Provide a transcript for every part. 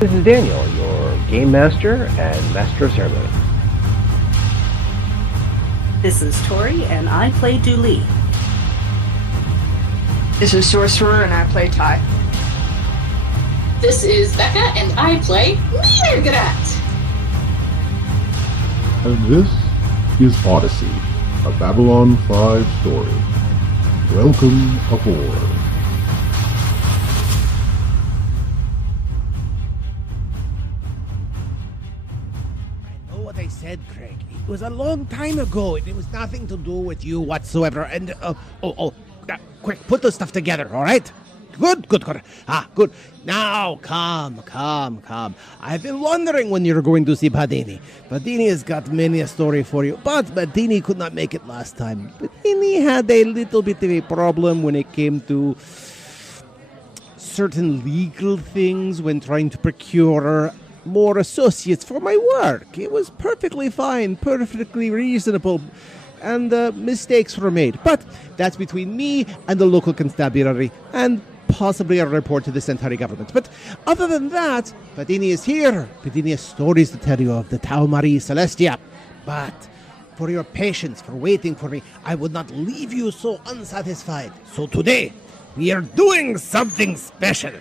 This is Daniel, your Game Master and Master of Ceremony. This is Tori, and I play Dooley. This is Sorcerer, and I play Ty. This is Becca, and I play Mirgrat. And this is Odyssey, a Babylon 5 story. Welcome aboard. I know what I said, Craig. It was a long time ago. It was nothing to do with you whatsoever. And, quick, put the stuff together, all right? Good. Good. Now, come. I've been wondering when you're going to see Padini. Padini has got many a story for you, but Padini could not make it last time. Padini had a little bit of a problem when it came to certain legal things when trying to procure more associates for my work. It was perfectly fine, perfectly reasonable, and mistakes were made. But that's between me and the local constabulary, and possibly a report to the Centauri government. But other than that, Padini is here. Padini has stories to tell you of the TauMarie Celestia. But for your patience, for waiting for me, I would not leave you so unsatisfied. So today, we are doing something special.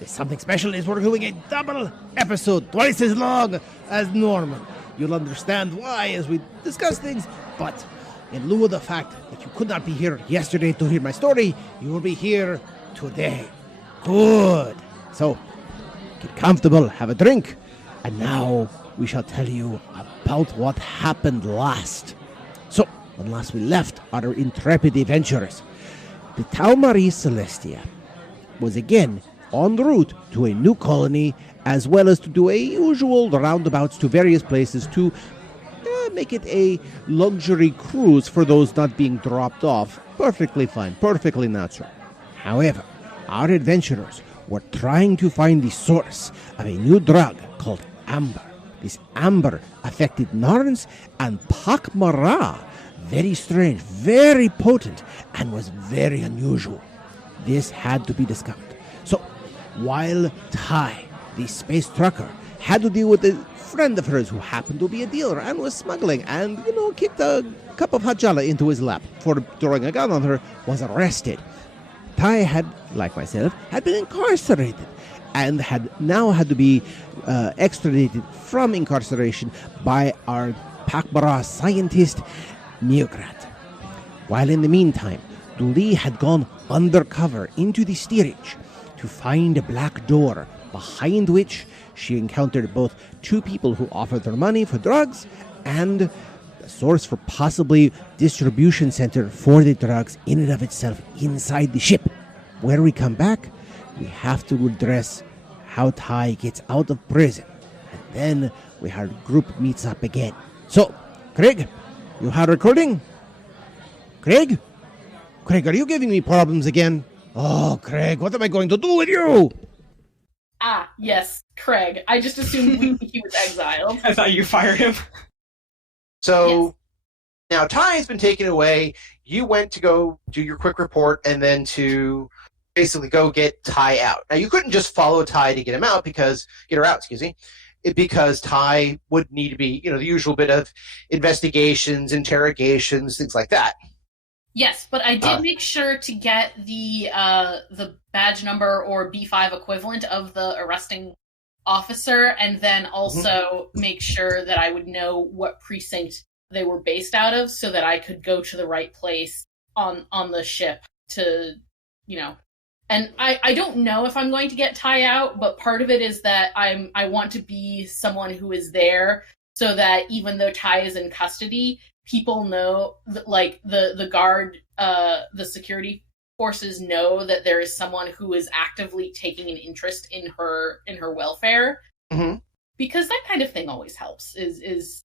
The something special is we're doing a double episode, twice as long as normal. You'll understand why as we discuss things, but in lieu of the fact that you could not be here yesterday to hear my story, you will be here today. Good. So, get comfortable, have a drink, and now we shall tell you about what happened last. So, when last we left our intrepid adventurers, the TauMarie Celestia was again en route to a new colony, as well as to do a usual roundabouts to various places to make it a luxury cruise for those not being dropped off. Perfectly fine, perfectly natural. However, our adventurers were trying to find the source of a new drug called amber. This amber affected Narns and Pakmara. Very strange, very potent, and was very unusual. This had to be discovered. So, while Ty, the space trucker, had to deal with a friend of hers who happened to be a dealer and was smuggling and, kicked a cup of hot jala into his lap for throwing a gun on her, was arrested. Ty had, like myself, had been incarcerated and had to be extradited from incarceration by our Pakmara scientist, Mirgrat. While in the meantime, Dooley had gone undercover into the steerage to find a black door, behind which she encountered both two people who offered her money for drugs and a source for possibly distribution center for the drugs in and of itself inside the ship. When we come back, we have to address how Ty gets out of prison, and then our group meets up again. So, Craig, you have recording? Craig, are you giving me problems again? Oh, Craig, what am I going to do with you? Ah, yes, Craig. I just assumed he was exiled. I thought you fired him. So, Now Ty has been taken away. You went to go do your quick report and then to basically go get Ty out. Now, you couldn't just follow Ty to get her out, because Ty would need to be, the usual bit of investigations, interrogations, things like that. Yes, but I did make sure to get the badge number or B5 equivalent of the arresting officer, and then also make sure that I would know what precinct they were based out of, so that I could go to the right place on the ship to, And I don't know if I'm going to get Ty out, but part of it is that I want to be someone who is there, so that even though Ty is in custody, people know, the guard, the security forces know that there is someone who is actively taking an interest in her welfare. Mm-hmm. Because that kind of thing always helps, is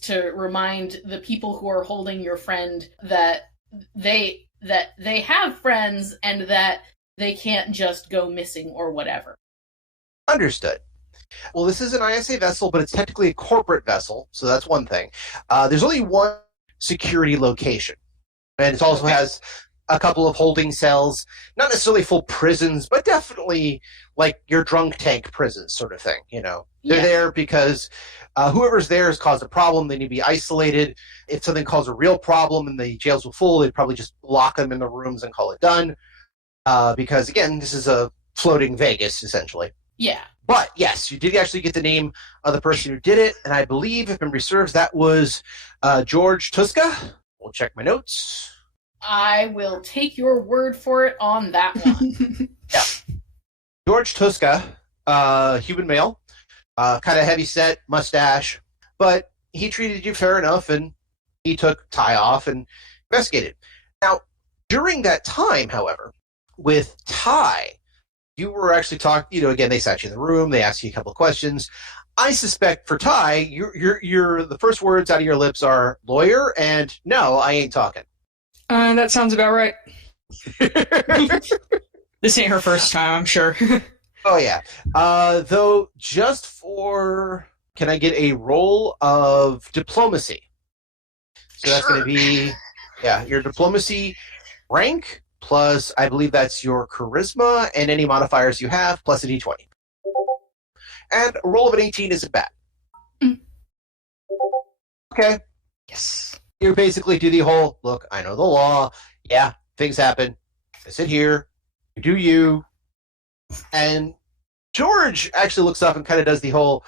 to remind the people who are holding your friend that they have friends and that they can't just go missing or whatever. Understood. Well, this is an ISA vessel, but it's technically a corporate vessel, so that's one thing. There's only one security location, and it also has a couple of holding cells, not necessarily full prisons, but definitely like your drunk tank prisons sort of thing, you know. They're there because whoever's there has caused a problem. They need to be isolated. If something caused a real problem and the jails were full, they'd probably just lock them in the rooms and call it done. Because, again, this is a floating Vegas, essentially. Yeah. But, yes, you did actually get the name of the person who did it, and I believe, if memory serves, that was George Tuska. We'll check my notes. I will take your word for it on that one. Yeah. George Tuska, human male, kind of heavy set, mustache, but he treated you fair enough, and he took Ty off and investigated. Now, during that time, however, with Ty, you were actually talking, again, they sat you in the room, they asked you a couple of questions. I suspect for Ty, you're the first words out of your lips are lawyer and no, I ain't talking. That sounds about right. This ain't her first time, I'm sure. Oh, yeah. Though, just for... Can I get a roll of diplomacy? So that's going to be... Yeah, your diplomacy rank, plus, I believe that's your charisma, and any modifiers you have, plus a d20. And a roll of an 18 isn't bad. Okay. Yes. You basically do the whole, look, I know the law. Yeah, things happen. I sit here. You do you. And George actually looks up and kind of does the whole...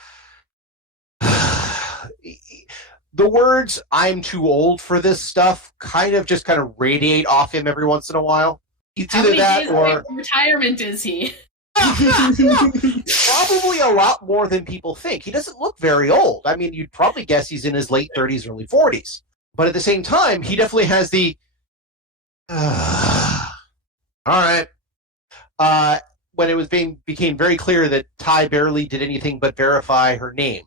The words, I'm too old for this stuff, kind of radiate off him every once in a while. It's either that or... How many days away from retirement is he? Probably a lot more than people think. He doesn't look very old. I mean, you'd probably guess he's in his late 30s, early 40s. But at the same time, he definitely has the... All right. When it became very clear that Ty barely did anything but verify her name.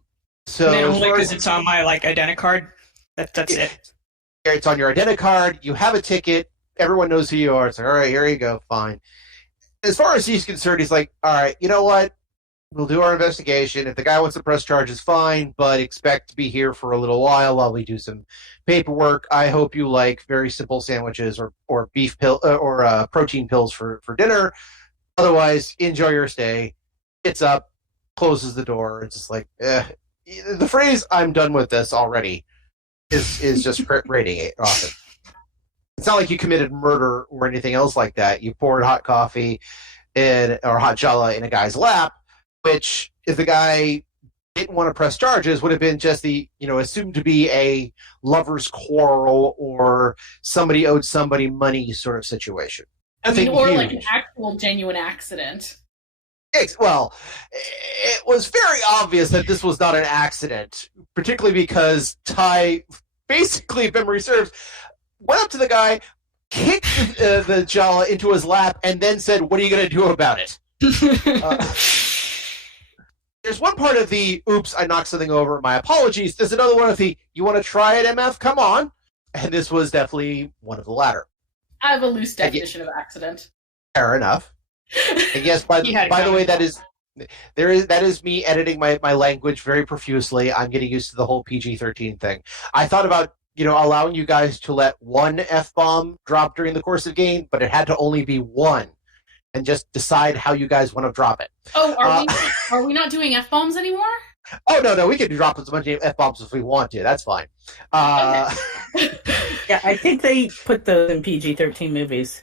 So and only because it's on my identity card. That's it. It's on your identity card. You have a ticket. Everyone knows who you are. It's like, all right, here you go. Fine. As far as he's concerned, he's like, all right, you know what? We'll do our investigation. If the guy wants to press charges, fine, but expect to be here for a little while we do some paperwork. I hope you like very simple sandwiches or beef pill or protein pills for dinner. Otherwise, enjoy your stay. Gets up, closes the door. It's just like, the phrase "I'm done with this already" is just radiating off it. It's not like you committed murder or anything else like that. You poured hot coffee or hot jala in a guy's lap, which, if the guy didn't want to press charges, would have been just the, assumed to be a lover's quarrel or somebody owed somebody money sort of situation. Or like an actual genuine accident. Well, it was very obvious that this was not an accident, particularly because Ty, basically, if memory serves, went up to the guy, kicked the jala into his lap, and then said, "What are you going to do about it?" There's one part of the, oops, I knocked something over, my apologies. There's another one of the, you want to try it, MF? Come on. And this was definitely one of the latter. I have a loose definition of accident. Fair enough. And yes, by the way, that is me editing my language very profusely. I'm getting used to the whole PG-13 thing. I thought about, allowing you guys to let one F-bomb drop during the course of game, but it had to only be one. And just decide how you guys want to drop it. Oh, are we not doing F-bombs anymore? Oh, no, we can drop as much F-bombs as we want to. That's fine. Yeah, I think they put those in PG-13 movies.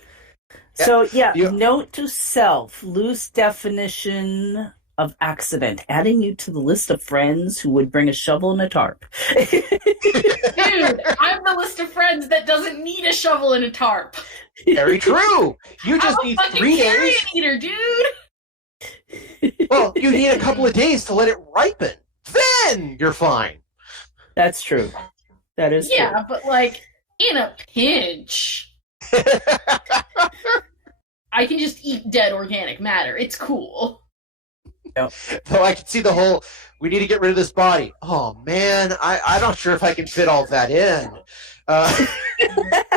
So, note to self, loose definition of accident, adding you to the list of friends who would bring a shovel and a tarp. Dude, I'm the list of friends that doesn't need a shovel and a tarp. Very true. You just need 3 days. Eater, dude. Well, you need a couple of days to let it ripen. Then you're fine. That's true. That is true. Yeah, but in a pinch. I can just eat dead organic matter. It's cool. Though I can see the whole, we need to get rid of this body. Oh, man, I'm not sure if I can fit all of that in.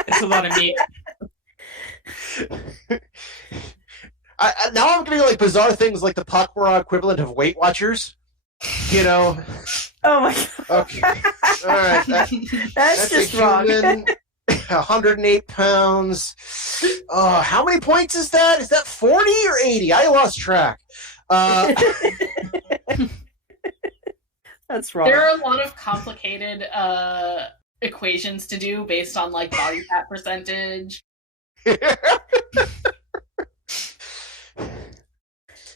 It's a lot of meat. Now I'm getting bizarre things like the Pakmara equivalent of Weight Watchers. Oh my god. Okay. All right. That's just wrong. 108 pounds. How many points is that? Is that 40 or 80? I lost track. That's wrong. There are a lot of complicated equations to do based on like body fat percentage.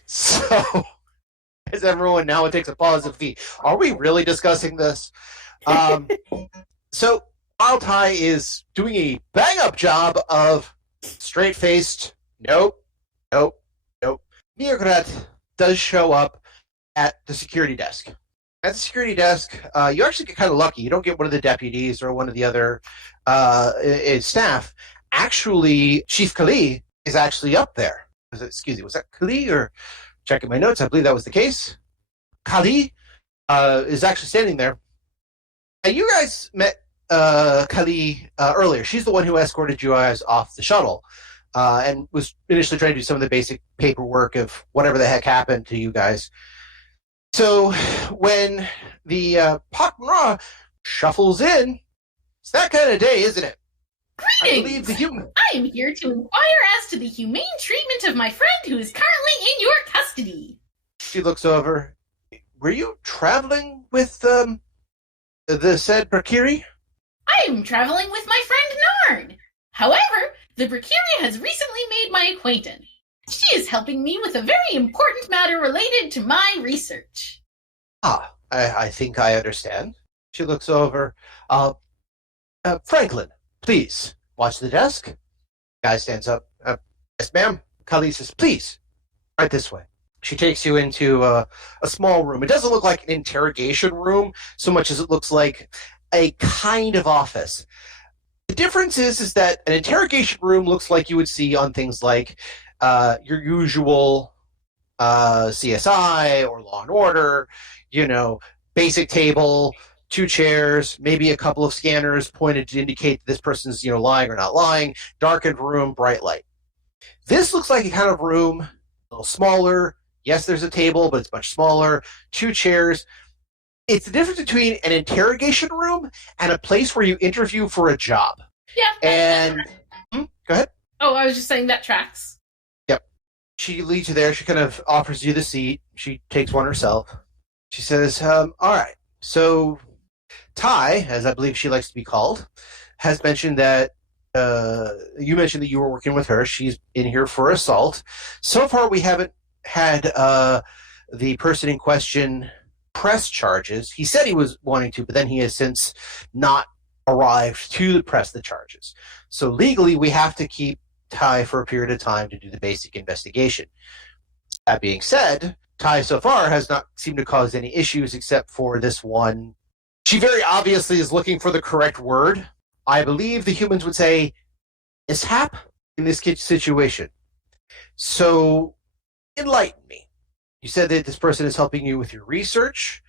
So, as everyone now takes a pause and feet, are we really discussing this? So, while Ty is doing a bang-up job of straight-faced, nope, Mirgret does show up at the security desk. At the security desk, you actually get kind of lucky. You don't get one of the deputies or one of the other staff. Actually, Chief Kali is actually up there. Excuse me, was that Kali or checking my notes? I believe that was the case. Kali is actually standing there. Now, you guys met Kali earlier. She's the one who escorted you guys off the shuttle and was initially trying to do some of the basic paperwork of whatever the heck happened to you guys. So when the Pakmara shuffles in, it's that kind of day, isn't it? Greetings! I am here to inquire as to the humane treatment of my friend who is currently in your custody. She looks over. Were you traveling with the said Brakiri? I am traveling with my friend Narn. However, the Brakiri has recently made my acquaintance. She is helping me with a very important matter related to my research. I think I understand. She looks over. Franklin, please, watch the desk. Guy stands up. Yes, ma'am. Kali says, please, right this way. She takes you into a small room. It doesn't look like an interrogation room so much as it looks like a kind of office. The difference is that an interrogation room looks like you would see on things like your usual CSI or Law and Order, basic table, 2 chairs, maybe a couple of scanners pointed to indicate this person's, lying or not lying, darkened room, bright light. This looks like a kind of room, a little smaller. Yes, there's a table, but it's much smaller. 2 chairs. It's the difference between an interrogation room and a place where you interview for a job. Yeah. And go ahead. Oh, I was just saying that tracks. Yep. She leads you there. She kind of offers you the seat. She takes one herself. She says, all right. So Ty, as I believe she likes to be called, has mentioned that you mentioned that you were working with her. She's in here for assault. So far, we haven't had the person in question press charges. He said he was wanting to, but then he has since not arrived to press the charges. So legally, we have to keep Ty for a period of time to do the basic investigation. That being said, Ty so far has not seemed to cause any issues except for this one. She very obviously is looking for the correct word. I believe the humans would say mishap in this situation. So enlighten me. You said that this person is helping you with your research.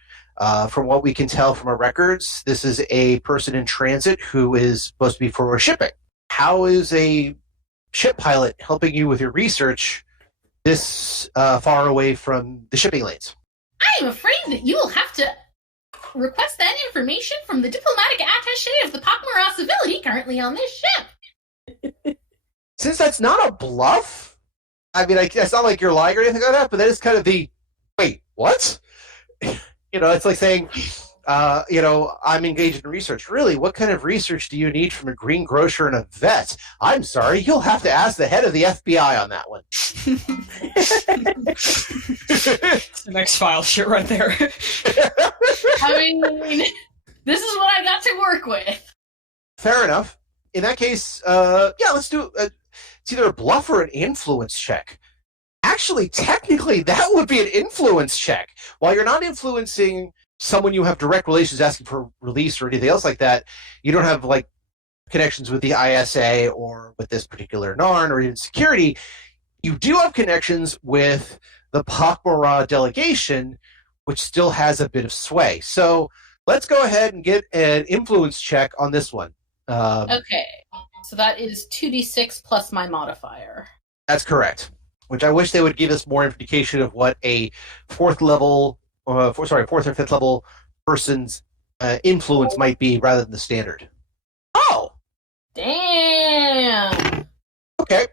From what we can tell from our records, this is a person in transit who is supposed to be for shipping. How is a ship pilot helping you with your research this far away from the shipping lanes? I am afraid that you will have to request that information from the diplomatic attaché of the Pakmara civility currently on this ship. Since that's not a bluff, I mean, it's not like you're lying or anything like that, but that is kind of the, wait, what? It's like saying, I'm engaged in research. Really, what kind of research do you need from a greengrocer and a vet? I'm sorry, you'll have to ask the head of the FBI on that one. It's the next file shit right there. I mean, this is what I got to work with. Fair enough. In that case, let's do it's either a bluff or an influence check. Actually, technically, that would be an influence check. While you're not influencing someone you have direct relations asking for release or anything else like that, you don't have connections with the ISA or with this particular Narn or even security. You do have connections with the Pakmara delegation, which still has a bit of sway. So let's go ahead and get an influence check on this one. Okay, so that is 2d6 plus my modifier. That's correct. Which I wish they would give us more indication of what a fourth or fifth level person's influence might be rather than the standard. Oh! Damn. Okay.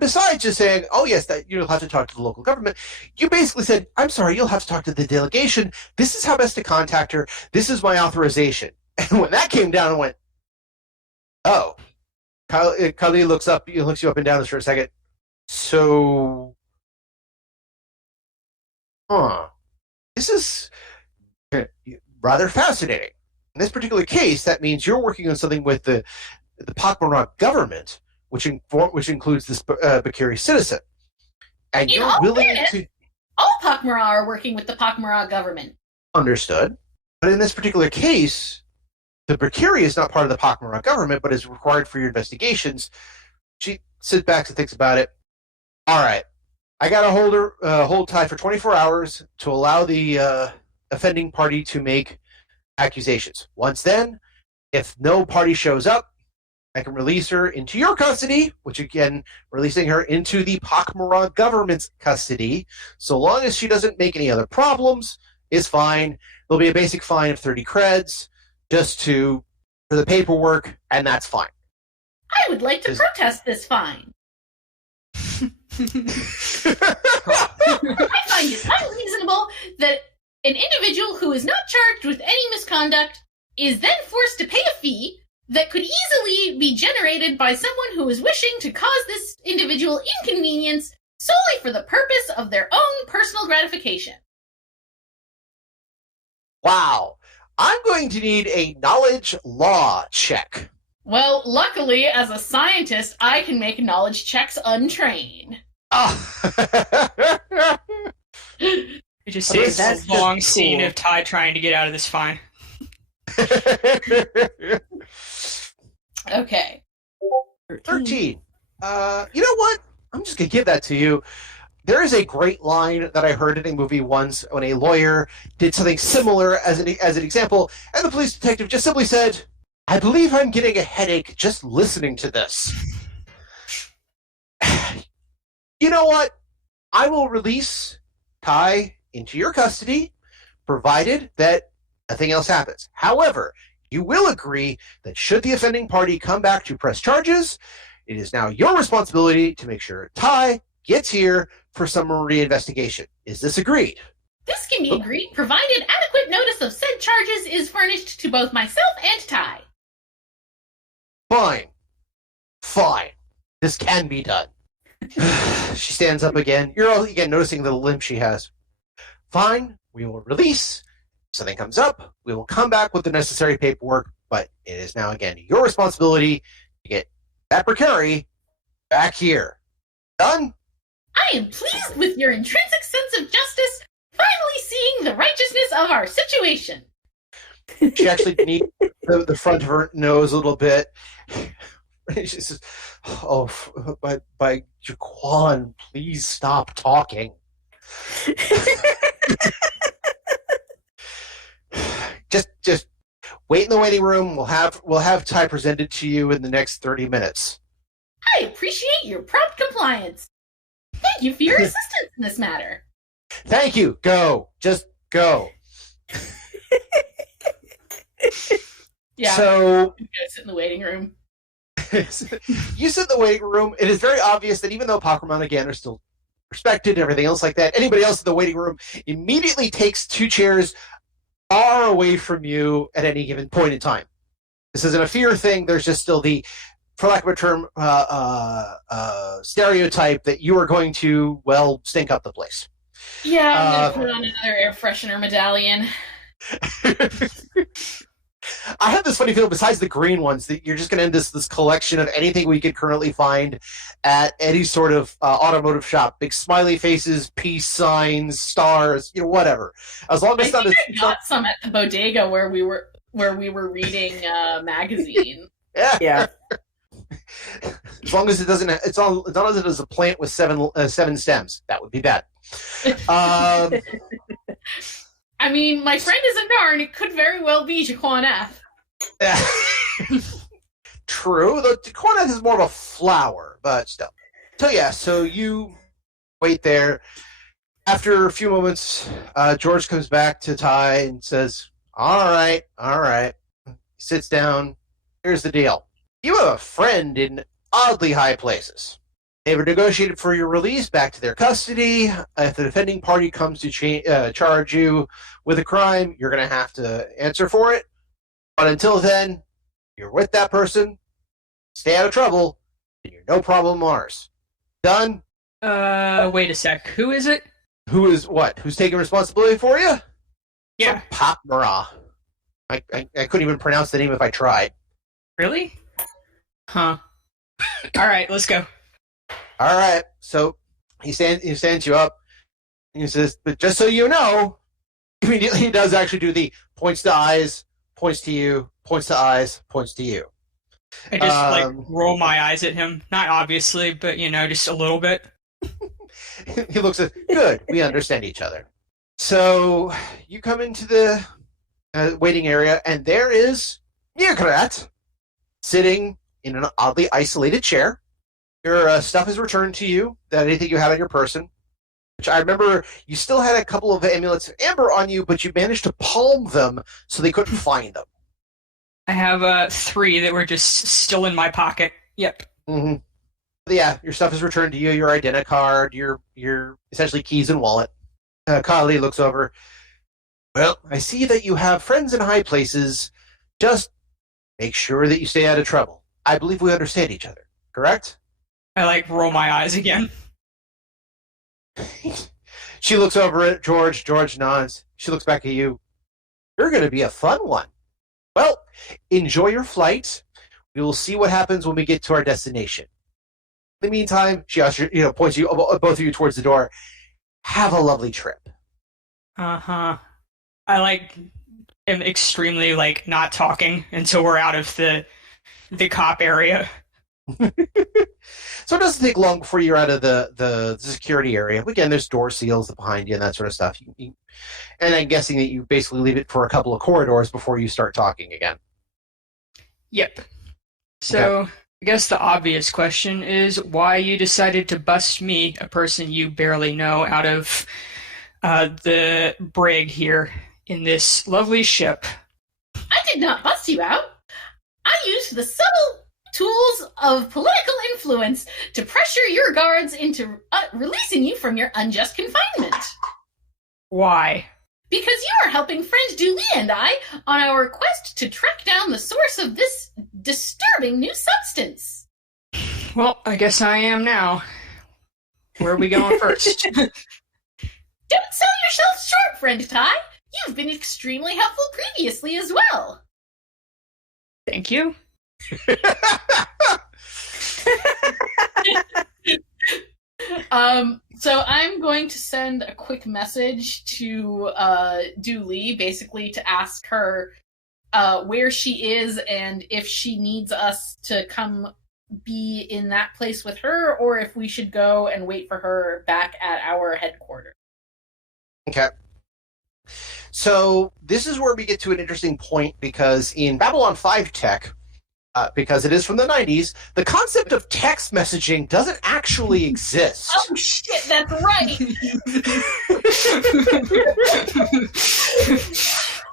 Besides just saying, oh, yes, that you'll have to talk to the local government, you basically said, I'm sorry, you'll have to talk to the delegation. This is how best to contact her. This is my authorization. And when that came down and went, oh, Kali looks you up and down for a second. So, this is rather fascinating. In this particular case, that means you're working on something with the Pakmara government, which includes this Bakiri citizen. And you're willing to... All Pakmara are working with the Pakmara government. Understood. But in this particular case, the Bakiri is not part of the Pakmara government, but is required for your investigations. She sits back and thinks about it. All right. I got to hold Ty for 24 hours to allow the offending party to make accusations. Once then, if no party shows up, I can release her into your custody, which again, releasing her into the Pakmara government's custody. So long as she doesn't make any other problems, is fine. There'll be a basic fine of 30 creds just for the paperwork, and that's fine. I would like to protest this fine. I find it unreasonable that an individual who is not charged with any misconduct is then forced to pay a fee that could easily be generated by someone who is wishing to cause this individual inconvenience solely for the purpose of their own personal gratification. Wow. I'm going to need a knowledge law check. Well, luckily, as a scientist, I can make knowledge checks untrained. It just sees a long scene of Ty trying to get out of this fine. Okay. 13. You know what? I'm just going to give that to you. There is a great line that I heard in a movie once when a lawyer did something similar as an example, and the police detective just simply said, I believe I'm getting a headache just listening to this. You know what? I will release Ty into your custody, provided that nothing else happens. However, you will agree that should the offending party come back to press charges, it is now your responsibility to make sure Ty gets here for summary investigation. Is this agreed? This can be agreed, provided adequate notice of said charges is furnished to both myself and Ty. Fine. Fine. This can be done. She stands up again. You're all again noticing the limp she has. Fine. We will release. If something comes up, we will come back with the necessary paperwork, but it is now again your responsibility to get that precary back here. Done? I am pleased with your intrinsic sense of justice, finally seeing the righteousness of our situation. She actually needs the front of her nose a little bit. She says, oh, by Jaquan, please stop talking. Just wait in the waiting room. We'll have Ty presented to you in the next 30 minutes. I appreciate your prompt compliance. Thank you for your assistance in this matter. Thank you. Go. Just go. Yeah. So you guys sit in the waiting room. You sit in the waiting room. It is very obvious that even though Pokemon again are still respected and everything else like that, anybody else in the waiting room immediately takes 2 chairs far away from you at any given point in time. This isn't a fear thing. There's just still the, for lack of a term, stereotype that you are going to, well, stink up the place. Yeah, I'm going to put on another air freshener medallion. I have this funny feeling, besides the green ones, that you're just going to end this collection of anything we could currently find at any sort of automotive shop. Big smiley faces, peace signs, stars, whatever. As long as I think I got some at the bodega where we were reading a magazine. Yeah. As long as it doesn't, as long as it is a plant with 7 stems, that would be bad. I mean, my friend is a Narn. It could very well be Jaquan F. True. The Jaquan F is more of a flower, but still. So yeah, so you wait there. After a few moments, George comes back to Ty and says, all right. He sits down. Here's the deal. You have a friend in oddly high places. They were negotiated for your release back to their custody. If the defending party comes to charge you with a crime, you're going to have to answer for it. But until then, you're with that person, stay out of trouble, and you're no problem ours. Done? Wait a sec. Who is it? Who is what? Who's taking responsibility for you? Yeah. Pop Mara. I couldn't even pronounce the name if I tried. Really? Huh. All right, let's go. All right. So he stands you up. And he says, "But just so you know," immediately he does actually do the points to eyes, points to you, points to eyes, points to you. I just roll my eyes at him. Not obviously, but just a little bit. He looks at, good, we understand each other. So you come into the waiting area, and there is Nirgrat sitting in an oddly isolated chair. Your stuff is returned to you, that anything you had on your person, which I remember you still had a couple of amulets of amber on you, but you managed to palm them so they couldn't find them. I have 3 that were just still in my pocket. Yep. Mm-hmm. Yeah, your stuff is returned to you, your identicard, your essentially keys and wallet. Kali looks over. Well, I see that you have friends in high places. Just make sure that you stay out of trouble. I believe we understand each other, correct? I roll my eyes again. She looks over at George. George nods. She looks back at you. You're going to be a fun one. Well, enjoy your flight. We will see what happens when we get to our destination. In the meantime, she points you both of you towards the door. Have a lovely trip. Uh-huh. I am extremely not talking until we're out of the cop area. So it doesn't take long before you're out of the security area. Again, there's door seals behind you and that sort of stuff. And I'm guessing that you basically leave it for a couple of corridors before you start talking again. Yep. So okay. I guess the obvious question is why you decided to bust me, a person you barely know, out of the brig here in this lovely ship. I did not bust you out. I used the subtle tools of political influence to pressure your guards into releasing you from your unjust confinement. Why? Because you are helping friend Dooley and I on our quest to track down the source of this disturbing new substance. Well, I guess I am now. Where are we going first? Don't sell yourself short, friend Ty. You've been extremely helpful previously as well. Thank you. So I'm going to send a quick message to Dooley, basically to ask her where she is and if she needs us to come be in that place with her, or if we should go and wait for her back at our headquarters. Okay. So this is where we get to an interesting point, because in Babylon 5 tech, because it is from the 90s, the concept of text messaging doesn't actually exist. Oh shit, that's right!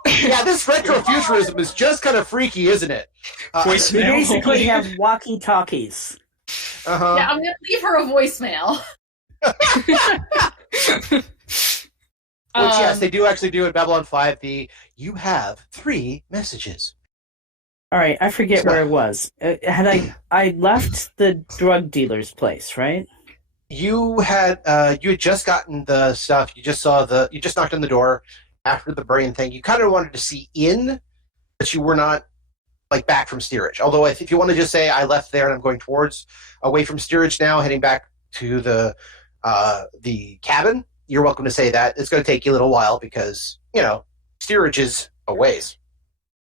Yeah, this retrofuturism is just kind of freaky, isn't it? We basically have walkie-talkies. Uh-huh. Yeah, I'm going to leave her a voicemail. Which, yes, they do actually do in Babylon 5 you have 3 messages. All right, I forget where I was. I left the drug dealer's place, right? You had just gotten the stuff. You just knocked on the door after the brain thing. You kind of wanted to see in, but you were not back from steerage. Although if you want to just say I left there and I'm going away from steerage now, heading back to the cabin, you're welcome to say that. It's going to take you a little while because steerage is a ways.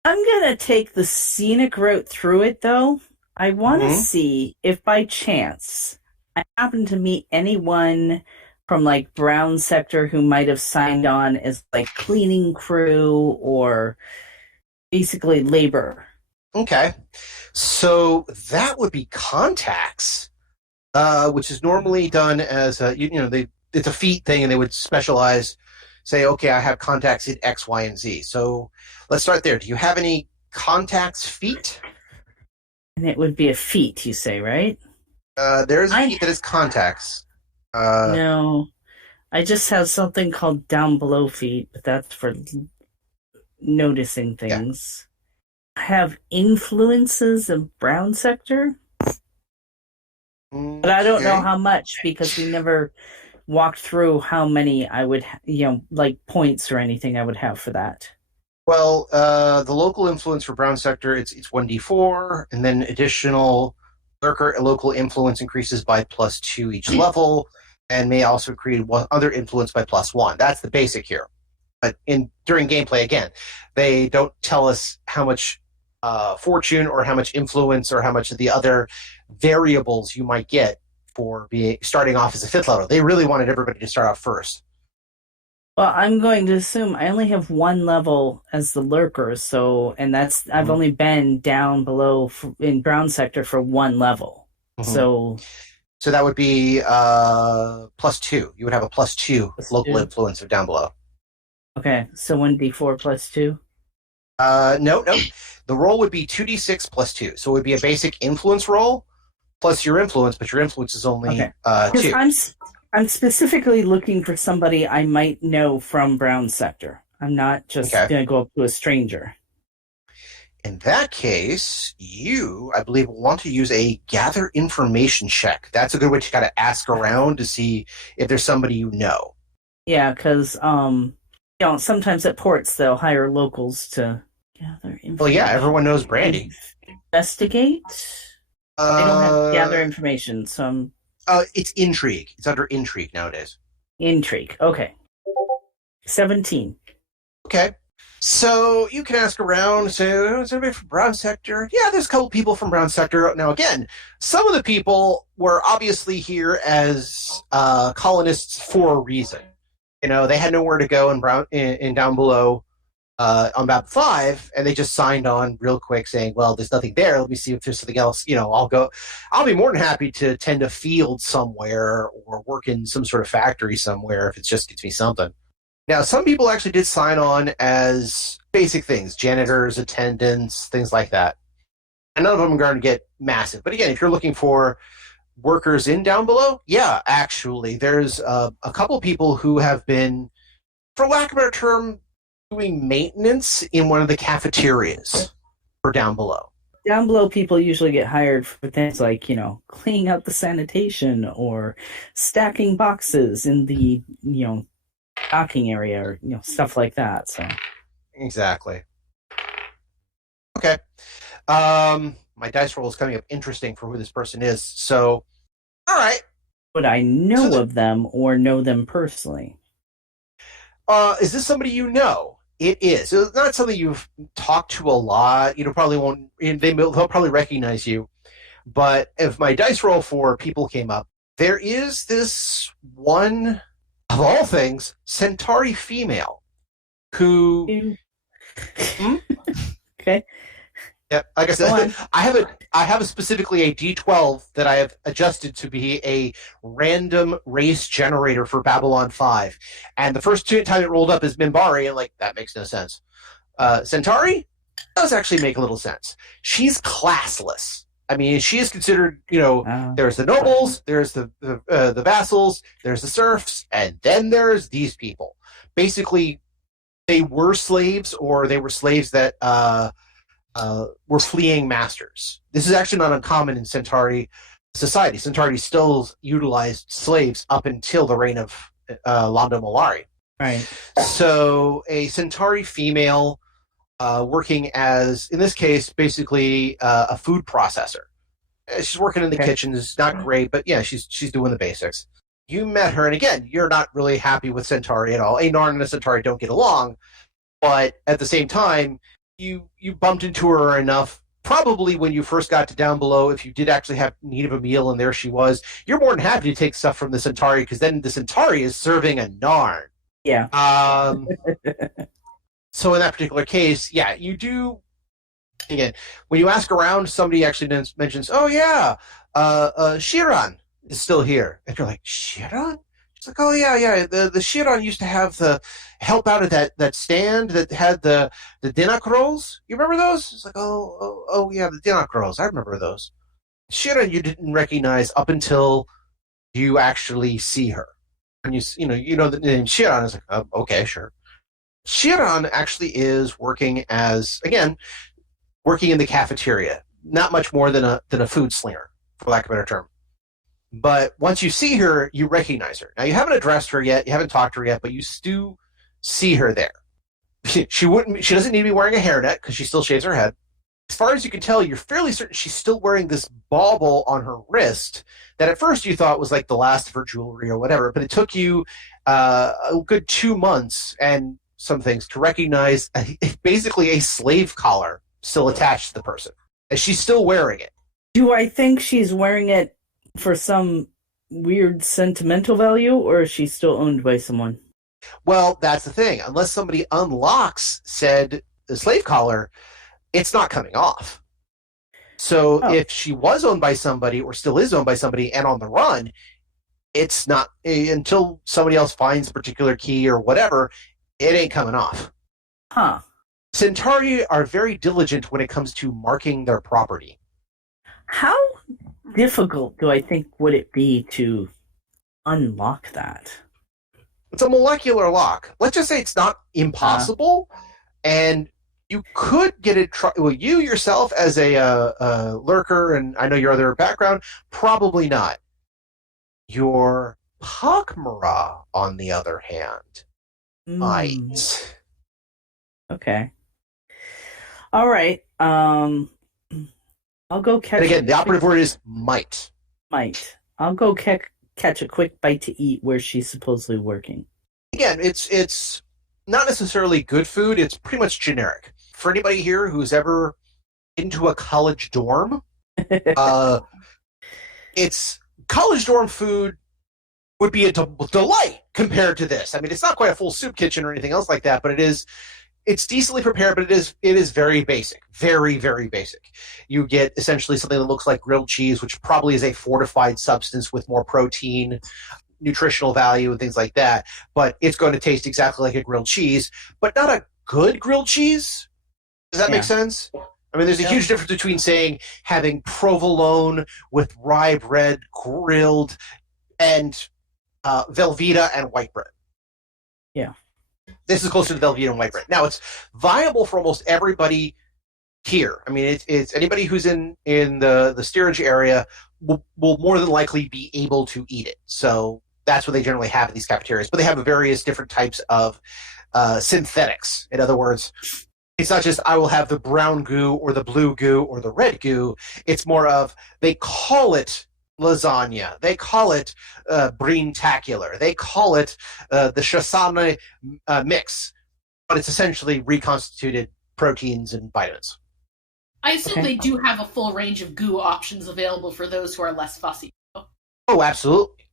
I'm going to take the scenic route through it, though. I want to see if by chance I happen to meet anyone from Brown Sector who might have signed on as cleaning crew or basically labor. Okay. So that would be contacts, which is normally done as it's a feat thing, and they would specialize, say, okay, I have contacts in X, Y, and Z. So let's start there. Do you have any contacts feat? And it would be a feat, you say, right? There's a feat that is contacts. No. I just have something called down below feat, but that's for noticing things. I have influences of brown sector, but I don't know how much because we never walked through how many I would, like points or anything I would have for that. Well, the local influence for brown sector, it's 1d4, and then additional lurker local influence increases by +2 each level, and may also create one other influence by +1. That's the basic here. But during gameplay, again, they don't tell us how much fortune or how much influence or how much of the other variables you might get for starting off as a 5th level. They really wanted everybody to start off first. Well, I'm going to assume I only have 1 level as the lurker, I've only been down below in brown sector for 1 level. So that would be +2. You would have a +2 local influence of down below. Okay, so 1d4 +2? No. The roll would be 2d6 +2. So it would be a basic influence roll plus your influence, but your influence is only 2. I'm specifically looking for somebody I might know from brown sector. I'm not just going to go up to a stranger. In that case, you, I believe, want to use a gather information check. That's a good way to kind of ask around to see if there's somebody you know. Yeah, because sometimes at ports they'll hire locals to gather information. Well, yeah, everyone knows Brandy. Investigate? I don't have to gather information, so I'm... It's intrigue. It's under intrigue nowadays. Intrigue. Okay. 17. Okay. So you can ask around, say, is anybody from brown sector? Yeah, there's a couple people from brown sector. Now, again, some of the people were obviously here as colonists for a reason. They had nowhere to go in down below on map 5, and they just signed on real quick saying, well, there's nothing there. Let me see if there's something else. I'll be more than happy to tend a field somewhere or work in some sort of factory somewhere if it just gets me something. Now, some people actually did sign on as basic things, janitors, attendants, things like that. And none of them are going to get massive. But again, if you're looking for workers in down below, yeah, actually, there's a couple people who have been, for lack of a better term, doing maintenance in one of the cafeterias for down below. Down below, people usually get hired for things like, cleaning out the sanitation or stacking boxes in the, docking area or, stuff like that. So exactly. Okay. My dice roll is coming up interesting for who this person is. So, all right. Would I know of them or know them personally? Is this somebody you know? It is. It's not something you've talked to a lot. Probably won't. They'll probably recognize you. But if my dice roll for people came up, there is this one, of all things, Centauri female who. Okay. Yeah, like I said, I have specifically a D12 that I have adjusted to be a random race generator for Babylon 5. And the first time it rolled up is Mimbari, and that makes no sense. Centauri does actually make a little sense. She's classless. I mean, she is considered, there's the nobles, there's the vassals, there's the serfs, and then there's these people. Basically, they were slaves, or they were slaves that were fleeing masters. This is actually not uncommon in Centauri society. Centauri still utilized slaves up until the reign of Londo Mollari. Right. So a Centauri female working as, in this case, basically a food processor. She's working in the kitchen. It's not great, but yeah, she's doing the basics. You met her, and again, you're not really happy with Centauri at all. A Narn and a Centauri don't get along, but at the same time, you bumped into her enough, probably when you first got to down below, if you did actually have need of a meal and there she was, you're more than happy to take stuff from the Centauri, because then the Centauri is serving a Narn. Yeah. So in that particular case, yeah, you do. Again, when you ask around, somebody actually mentions, oh yeah, Shiran is still here. And you're like, Shiran? It's like, oh yeah. The Shiran used to have the help out at that stand that had the Dinak rolls. You remember those? It's like, oh yeah, the Dinak rolls. I remember those. Shiran you didn't recognize up until you actually see her. And you know the name Shiran is like, oh, okay, sure. Shiran actually is working in the cafeteria. Not much more than a food slinger, for lack of a better term. But once you see her, you recognize her. Now, you haven't addressed her yet, you haven't talked to her yet, but you do see her there. She doesn't need to be wearing a hairnet because she still shaves her head. As far as you can tell, you're fairly certain she's still wearing this bauble on her wrist that at first you thought was like the last of her jewelry or whatever, but it took you a good 2 months and some things to recognize basically a slave collar still attached to the person. And she's still wearing it. Do I think she's wearing it for some weird sentimental value, or is she still owned by someone? Well, that's the thing. Unless somebody unlocks the slave collar, it's not coming off. So if she was owned by somebody or still is owned by somebody and on the run, it's not until somebody else finds a particular key or whatever, it ain't coming off. Huh. Centauri are very diligent when it comes to marking their property. How difficult do I think would it be to unlock that? It's a molecular lock. Let's just say it's not impossible, and you could get it. You yourself, as a lurker, and I know your other background, probably not. Your Pakmara, on the other hand, might. Okay. All right. I'll go catch. And again, the operative word is might. Might. I'll go catch a quick bite to eat where she's supposedly working. Again, it's not necessarily good food. It's pretty much generic. For anybody here who's ever into a college dorm, it's college dorm food would be a delight compared to this. I mean, it's not quite a full soup kitchen or anything else like that, but it's decently prepared, but it is very basic. Very, very basic. You get essentially something that looks like grilled cheese, which probably is a fortified substance with more protein, nutritional value, and things like that. But it's going to taste exactly like a grilled cheese, but not a good grilled cheese. Does that make sense? I mean, there's a huge difference between saying having provolone with rye bread grilled and Velveeta and white bread. Yeah. This is closer to Velveeta and white bread. Now, it's viable for almost everybody here. I mean, it's anybody who's in the steerage area will more than likely be able to eat it. So that's what they generally have in these cafeterias. But they have various different types of synthetics. In other words, it's not just I will have the brown goo or the blue goo or the red goo. It's more of they call it lasagna. They call it breen-tacular. They call it the shasana mix. But it's essentially reconstituted proteins and vitamins. I assume they do have a full range of goo options available for those who are less fussy. Oh, absolutely.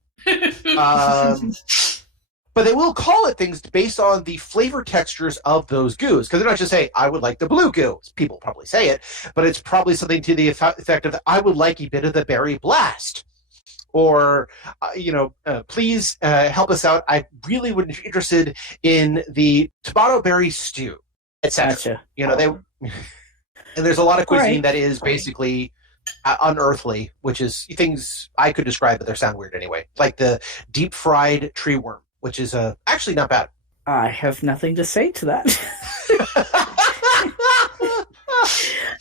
But they will call it things based on the flavor textures of those goos. Because they're not just saying, I would like the blue goo. People probably say it, but it's probably something to the effect of, I would like a bit of the berry blast. Or, please help us out. I really would be interested in the tomato berry stew, etc. Gotcha. And there's a lot of cuisine that is basically unearthly, which is things I could describe, but they sound weird anyway. Like the deep fried tree worm, which is actually not bad. I have nothing to say to that.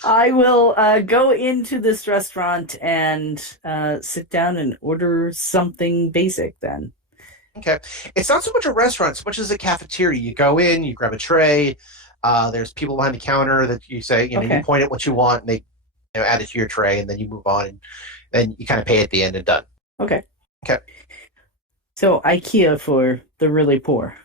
I will go into this restaurant and sit down and order something basic then. Okay. It's not so much a restaurant, so much as a cafeteria. You go in, you grab a tray. There's people behind the counter that you say, you point at what you want, and they add it to your tray, and then you move on, and then you kind of pay at the end and done. Okay. Okay. So IKEA for the really poor.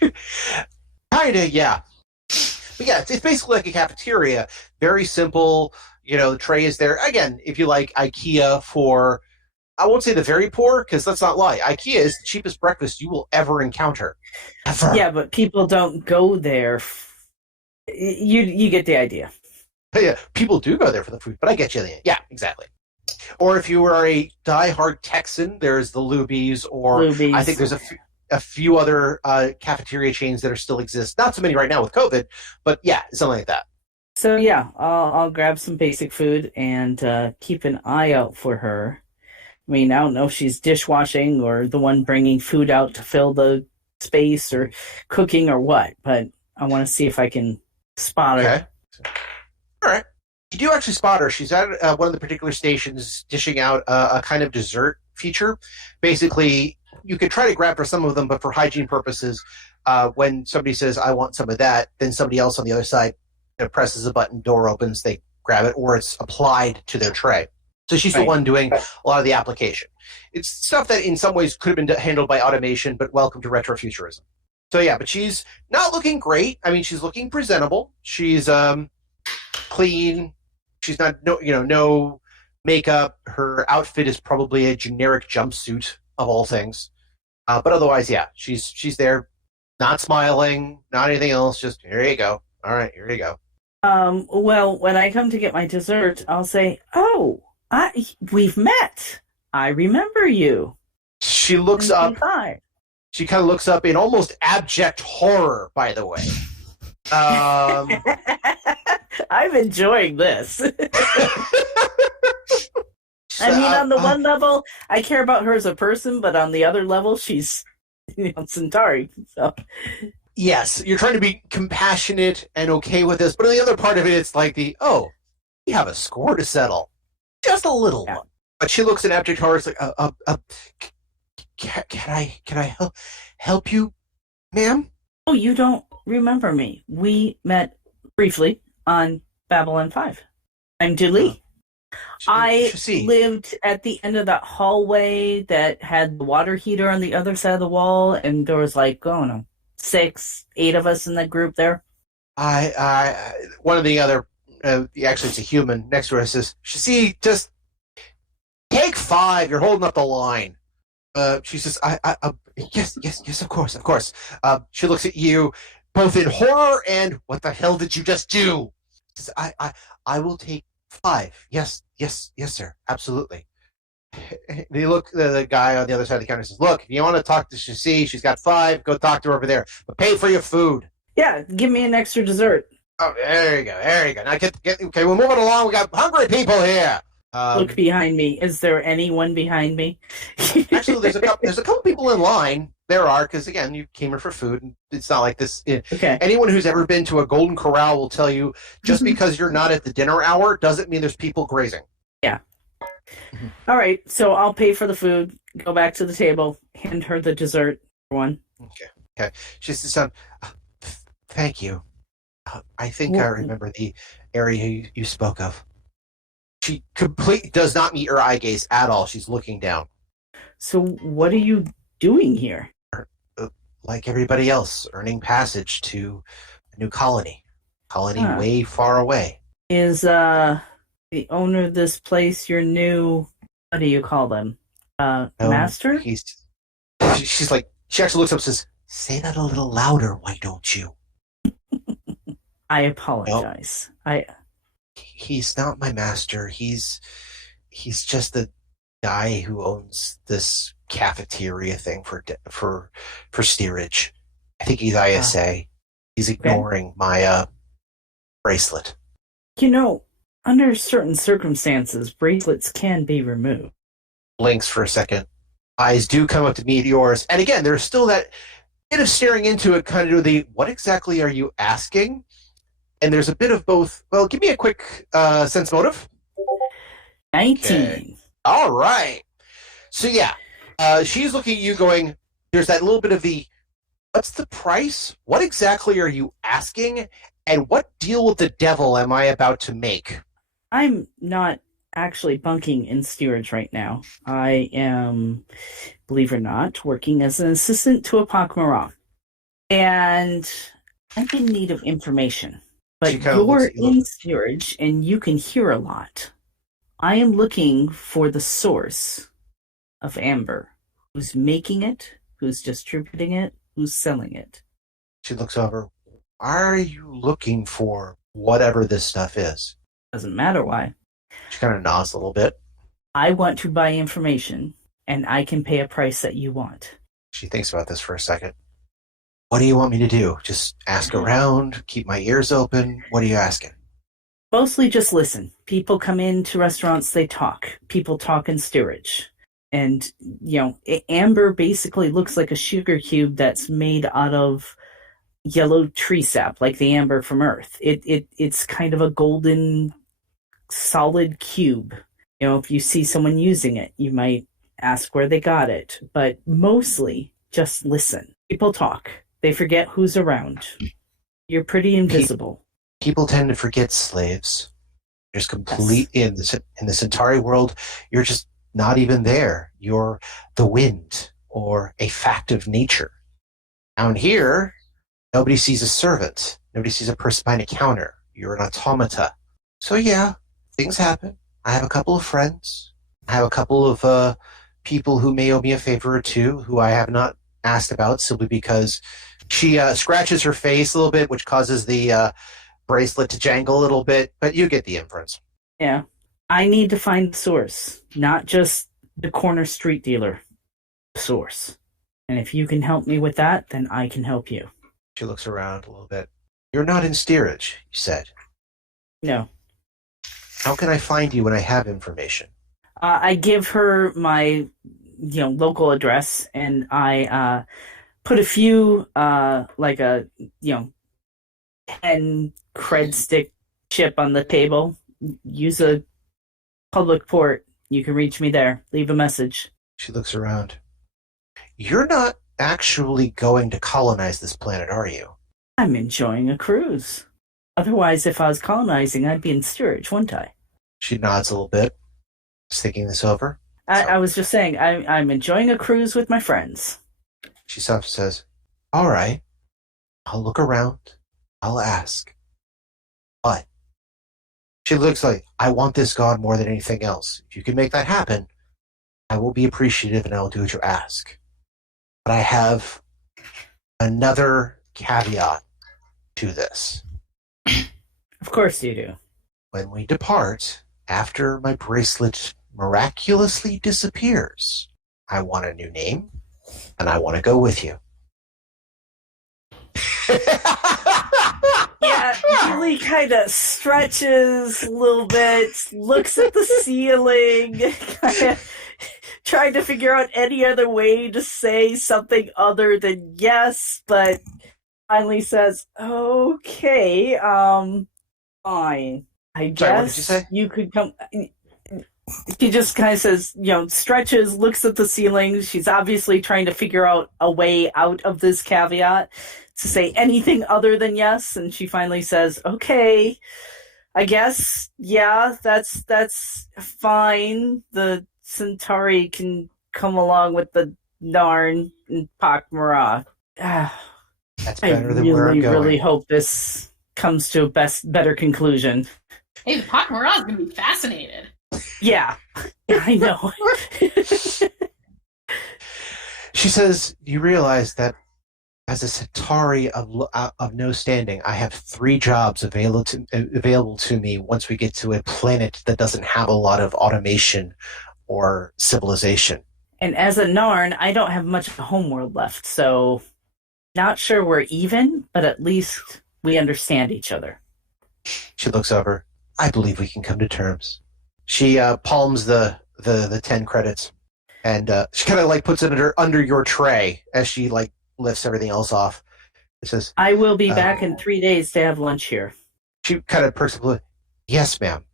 Kinda, yeah. But yeah, it's basically like a cafeteria. Very simple. The tray is there. Again, if you like IKEA for, I won't say the very poor, because let's not lie. IKEA is the cheapest breakfast you will ever encounter. Ever. Yeah, but people don't go there. You get the idea. Yeah, people do go there for the food, but I get you. Yeah, exactly. Or if you are a diehard Texan, there's the Luby's, or Luby's. I think there's a few other cafeteria chains that are still exist. Not so many right now with COVID, but yeah, something like that. So yeah, I'll grab some basic food and keep an eye out for her. I mean, I don't know if she's dishwashing or the one bringing food out to fill the space or cooking or what, but I want to see if I can spot her. Okay. All right. You do actually spot her. She's at one of the particular stations dishing out a kind of dessert feature. Basically, you could try to grab for some of them, but for hygiene purposes, when somebody says, I want some of that, then somebody else on the other side presses a button, door opens, they grab it, or it's applied to their tray. So she's the one doing a lot of the application. It's stuff that in some ways could have been handled by automation, but welcome to retrofuturism. So yeah, but she's not looking great. I mean, she's looking presentable. She's clean. She's not no makeup. Her outfit is probably a generic jumpsuit of all things. But otherwise, yeah, she's there, not smiling, not anything else. Just here you go. All right, here you go. Well, when I come to get my dessert, I'll say, "Oh, we've met. I remember you." She looks up. She kind of looks up in almost abject horror, by the way. I'm enjoying this. I mean, on the one level, I care about her as a person, but on the other level, she's Centauri. So. Yes, you're trying to be compassionate and okay with this, but on the other part of it, it's like we have a score to settle. Just a little one. But she looks in abject horror. It's like, can I help you, ma'am? Oh, you don't remember me. We met briefly on Babylon 5. I'm Dooley. I lived at the end of that hallway that had the water heater on the other side of the wall, and there was 6, 8 of us in that group there. One of the other, actually it's a human next to her, says, "See, just take 5. You're holding up the line." She says, yes, of course. She looks at you, both in horror and what the hell did you just do? She says, I will take 5. Yes, sir, absolutely. They look. The guy on the other side of the counter says, "Look, if you want to talk to Shasi, she's got 5. Go talk to her over there, but pay for your food." Yeah, give me an extra dessert. Oh, there you go. Now get. Okay, we're moving along. We got hungry people here. Look behind me. Is there anyone behind me? Actually, there's a couple people in line. There are, because again, you came here for food, and it's not like this. Okay. Anyone who's ever been to a Golden Corral will tell you, just because you're not at the dinner hour doesn't mean there's people grazing. Yeah. All right, so I'll pay for the food, go back to the table, hand her the dessert for one. Okay. She says, thank you. I think I remember the area you spoke of. She completely does not meet her eye gaze at all. She's looking down. So what are you doing here? Like everybody else, earning passage to a new colony. Way far away. Is the owner of this place your new, what do you call them? Master? She's like, she actually looks up and says, "Say that a little louder, why don't you?" I apologize. Nope. He's not my master. He's just the guy who owns this cafeteria thing for steerage. I think he's ISA. He's ignoring my bracelet. Under certain circumstances, bracelets can be removed. Blinks for a second. Eyes do come up to meet yours. And again, there's still that bit of staring into it, kind of what exactly are you asking? And there's a bit of both. Well, give me a quick sense motive. 19. Okay. All right. So yeah, she's looking at you going, there's that little bit of what's the price? What exactly are you asking? And what deal with the devil am I about to make? I'm not actually bunking in steerage right now. I am, believe it or not, working as an assistant to a Pakmara. And I'm in need of information. But you're in steerage and you can hear a lot. I am looking for the source of amber. Who's making it? Who's distributing it? Who's selling it? She looks over. Why are you looking for whatever this stuff is? Doesn't matter why. She kind of nods a little bit. I want to buy information, and I can pay a price that you want. She thinks about this for a second. What do you want me to do? Just ask around, keep my ears open? What are you asking? Mostly just listen. People come into restaurants, they talk. People talk in steerage. And, amber basically looks like a sugar cube that's made out of yellow tree sap, like the amber from Earth. It's kind of a golden, solid cube. If you see someone using it, you might ask where they got it. But mostly, just listen. People talk. They forget who's around. You're pretty invisible. People tend to forget slaves. There's complete in the Centauri world. You're just not even there. You're the wind or a fact of nature. Down here, nobody sees a servant. Nobody sees a person behind a counter. You're an automata. So yeah, things happen. I have a couple of friends. I have a couple of people who may owe me a favor or two who I have not asked about simply because she scratches her face a little bit, which causes the bracelet to jangle a little bit, but you get the inference. Yeah. I need to find the source, not just the corner street dealer. The source. And if you can help me with that, then I can help you. She looks around a little bit. You're not in steerage, you said. No. How can I find you when I have information? I give her my, local address, and I put a few, like a, 10 cred stick chip on the table. Use a public port. You can reach me there. Leave a message. She looks around. You're not actually going to colonize this planet, are you? I'm enjoying a cruise. Otherwise, if I was colonizing, I'd be in steerage, wouldn't I? She nods a little bit, thinking this over. I was just saying, I'm enjoying a cruise with my friends. She stops and says, all right, I'll look around. I'll ask. But she looks like, I want this god more than anything else. If you can make that happen, I will be appreciative and I will do what you ask. But I have another caveat to this. Of course you do. When we depart, after my bracelet miraculously disappears, I want a new name, and I want to go with you. Yeah, Julie kind of stretches a little bit, looks at the ceiling, kind of trying to figure out any other way to say something other than yes, but finally says, okay, fine. I guess Sorry, what did you say? You could come. She just kind of says, stretches, looks at the ceiling. She's obviously trying to figure out a way out of this caveat to say anything other than yes. And she finally says, okay, I guess, yeah, that's fine. The Centauri can come along with the Narn and Pakmara. That's better than where I'm going. I really hope this comes to a better conclusion. Hey, the Pakmara is going to be fascinated. Yeah, I know. She says, you realize that as a Centauri of no standing, I have 3 jobs available to me once we get to a planet that doesn't have a lot of automation or civilization. And as a Narn, I don't have much of a homeworld left, so not sure we're even, but at least we understand each other. She looks over. I believe we can come to terms. She palms the 10 credits, and she kind of puts it under your tray as she lifts everything else off. It says, I will be back in 3 days to have lunch here. She kind of perks up. Yes, ma'am.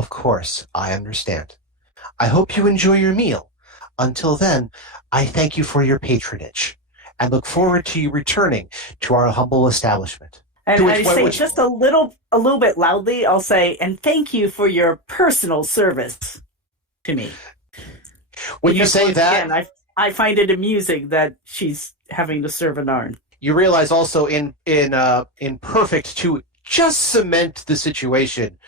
Of course, I understand. I hope you enjoy your meal. Until then, I thank you for your patronage and look forward to you returning to our humble establishment. And I say just a little bit loudly, I'll say, and thank you for your personal service to me. When you say that, again, I find it amusing that she's having to serve a Narn. You realize also in perfect to just cement the situation,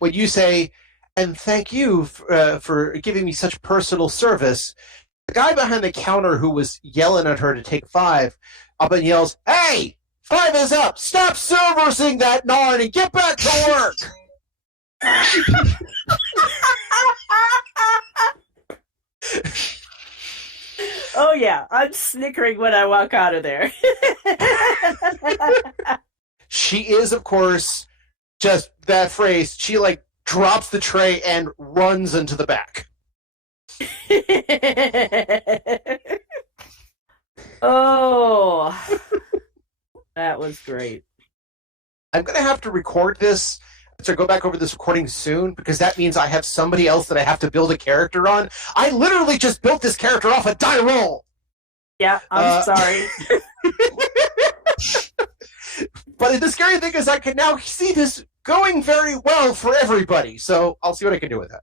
when you say, and thank you for giving me such personal service, the guy behind the counter who was yelling at her to take 5 up and yells, hey! 5 is up! Stop servicing that Narn and get back to work! Oh yeah, I'm snickering when I walk out of there. She is, of course, just that phrase. She like drops the tray and runs into the back. Oh, that was great. I'm going to have to record this, so go back over this recording soon, because that means I have somebody else that I have to build a character on. I literally just built this character off a die roll! Yeah, I'm sorry. But the scary thing is I can now see this going very well for everybody, so I'll see what I can do with that.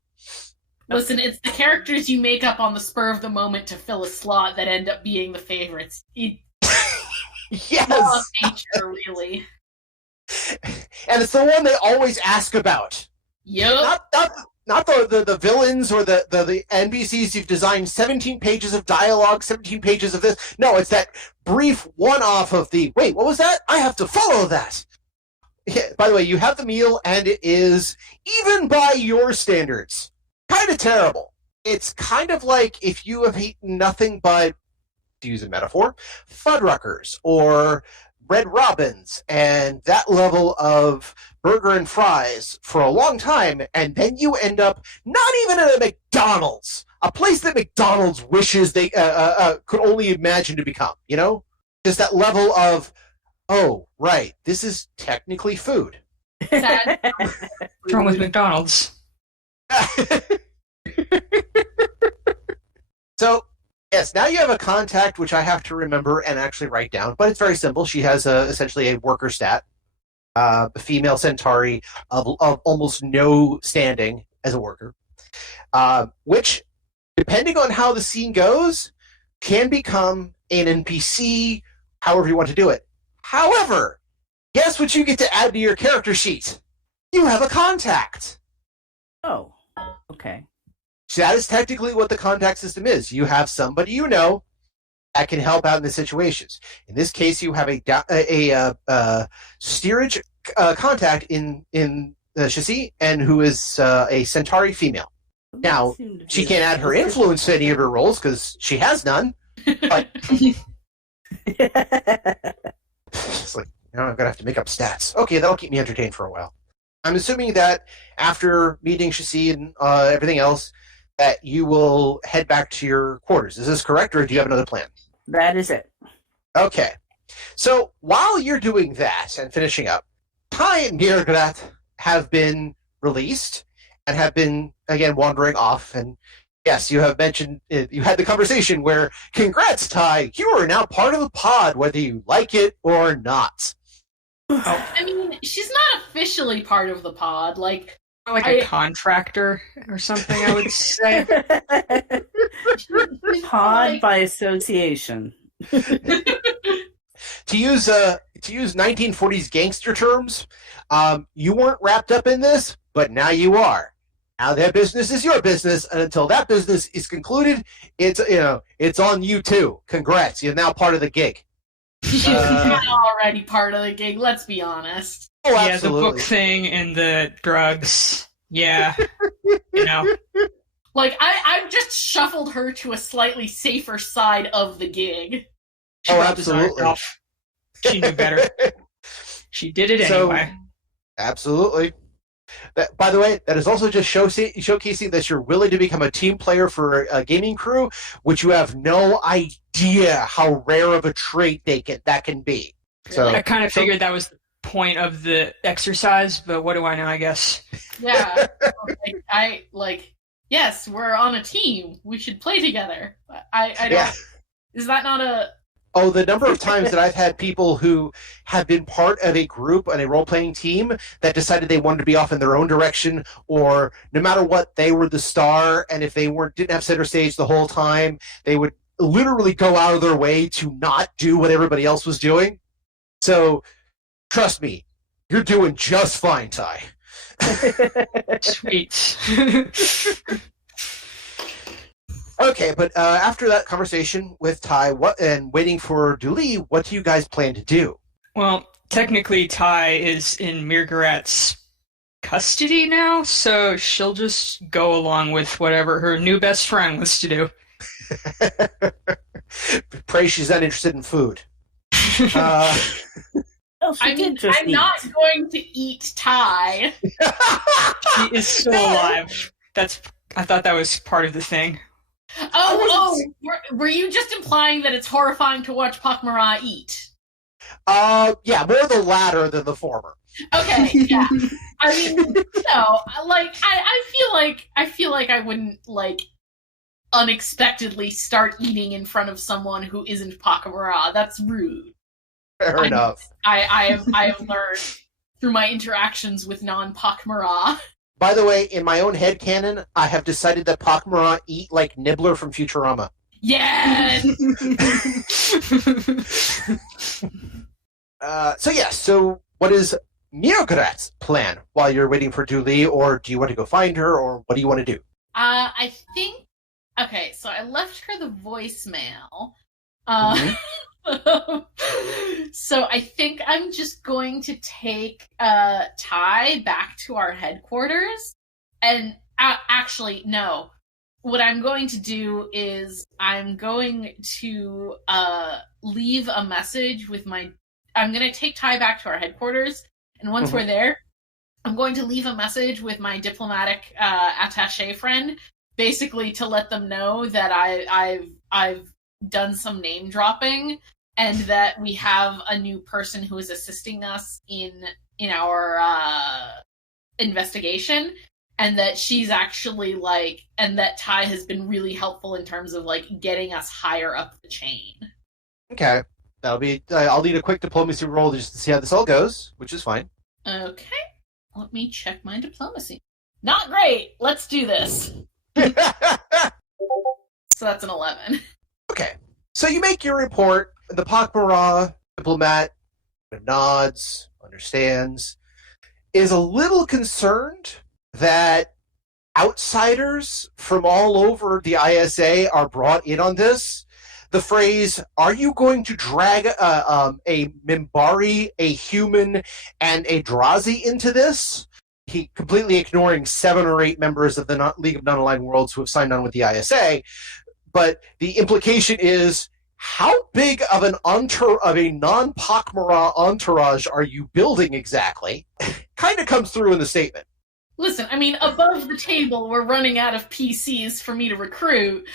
Listen, it's the characters you make up on the spur of the moment to fill a slot that end up being the favorites. Yes! Law of nature, really. And it's the one they always ask about. Yep. Not the villains or the NPCs you've designed 17 pages of dialogue, 17 pages of this. No, it's that brief one-off of the, wait, what was that? I have to follow that. Yeah, by the way, you have the meal, and it is, even by your standards, kind of terrible. It's kind of like if you have eaten nothing but, to use a metaphor, Fuddruckers or Red Robins and that level of burger and fries for a long time, and then you end up not even at a McDonald's, a place that McDonald's wishes they could only imagine to become, you know? Just that level of, oh, right, this is technically food. What's wrong with McDonald's? So, yes, now you have a contact, which I have to remember and actually write down, but it's very simple. She has essentially a worker stat, a female Centauri of almost no standing as a worker, which, depending on how the scene goes, can become an NPC, however you want to do it. However, guess what you get to add to your character sheet? You have a contact. Oh, okay. So that is technically what the contact system is. You have somebody you know that can help out in the situations. In this case, you have a steerage contact in the chassis, and who is a Centauri female. Now, she can't add her influence to any of her roles because she has none. But it's like, now I'm gonna have to make up stats. Okay, that'll keep me entertained for a while. I'm assuming that after meeting chassis and everything else, that you will head back to your quarters. Is this correct, or do you have another plan? That is it. Okay. So while you're doing that and finishing up, Tai and Nirgrat have been released and have been, again, wandering off. And yes, you have mentioned, you had the conversation where, congrats, Tai, you are now part of the pod, whether you like it or not. I mean, she's not officially part of the pod. Like a contractor or something, I would say. Pod by association. To use 1940s gangster terms, you weren't wrapped up in this, but now you are. Now that business is your business, and until that business is concluded, it's on you too. Congrats, you're now part of the gig. She's not already part of the gig, let's be honest. Oh, yeah, absolutely. the book thing and the drugs. Yeah. You know. Like, I've just shuffled her to a slightly safer side of the gig. She absolutely. She knew better. She did it anyway. Absolutely. By the way, that is also just showcasing that you're willing to become a team player for a gaming crew, which you have no idea how rare of a trait that can be. So I kind of figured that was the point of the exercise, but what do I know, I guess. Yeah. Yes, we're on a team. We should play together. I don't... Yeah. Is that not a... Oh, the number of times that I've had people who have been part of a group and a role-playing team that decided they wanted to be off in their own direction, or no matter what, they were the star, and if they didn't have center stage the whole time, they would literally go out of their way to not do what everybody else was doing. So, trust me, you're doing just fine, Tai. Sweet. Okay, but after that conversation with Tai and waiting for Dooley, what do you guys plan to do? Well, technically, Tai is in Mirgarat's custody now, so she'll just go along with whatever her new best friend wants to do. Pray she's not interested in food. I'm not going to eat Ty. She is still alive. I thought that was part of the thing. Were you just implying that it's horrifying to watch PauMarie eat? Yeah, more the latter than the former. Okay, yeah. I mean, no, like I feel like I wouldn't unexpectedly start eating in front of someone who isn't PauMarie. That's rude. Fair enough. I have learned through my interactions with non-PauMarie. By the way, in my own headcanon, I have decided that PauMarie eat like Nibbler from Futurama. Yes! So what is Mirograt's plan while you're waiting for Dooley, or do you want to go find her, or what do you want to do? I think... Okay, so I left her the voicemail. So I think I'm just going to take Ty back to our headquarters. And actually, no. What I'm going to do is I'm going to leave a message with my... I'm going to take Ty back to our headquarters, and once we're there, I'm going to leave a message with my diplomatic attaché friend, basically to let them know that I've done some name dropping, and that we have a new person who is assisting us in our investigation, and that she's actually and that Ty has been really helpful in terms of getting us higher up the chain. Okay. That'll be. I'll need a quick diplomacy roll just to see how this all goes, which is fine. Okay. Let me check my diplomacy. Not great. Let's do this. So that's an 11. Okay. So you make your report. The PauMarie diplomat nods, understands, is a little concerned that outsiders from all over the ISA are brought in on this. The phrase, "Are you going to drag a Mimbari, a human, and a Drazi into this?" He completely ignoring 7 or 8 members of the League of Non-Aligned Worlds who have signed on with the ISA. But the implication is, how big of a non-PauMarie entourage are you building exactly? Kind of comes through in the statement. Listen, I mean, above the table, we're running out of PCs for me to recruit.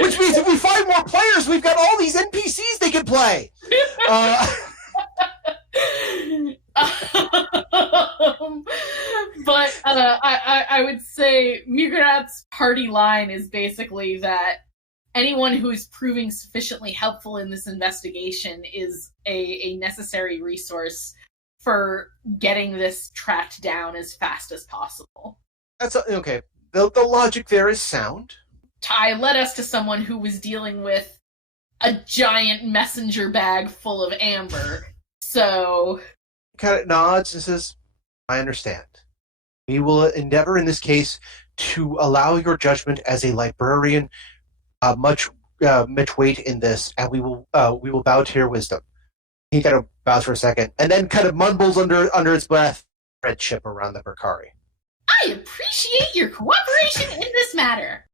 Which means if we find more players, we've got all these NPCs they can play. But I would say Mirograt's party line is basically that anyone who is proving sufficiently helpful in this investigation is a necessary resource for getting this tracked down as fast as possible. That's okay. The logic there is sound. Ty led us to someone who was dealing with a giant messenger bag full of amber. So... Kind of nods and says, I understand. We will endeavor in this case to allow your judgment as a librarian much weight in this, and we will bow to your wisdom. He kind of bows for a second, and then kind of mumbles under his breath, friendship around the Mercari. I appreciate your cooperation in this matter.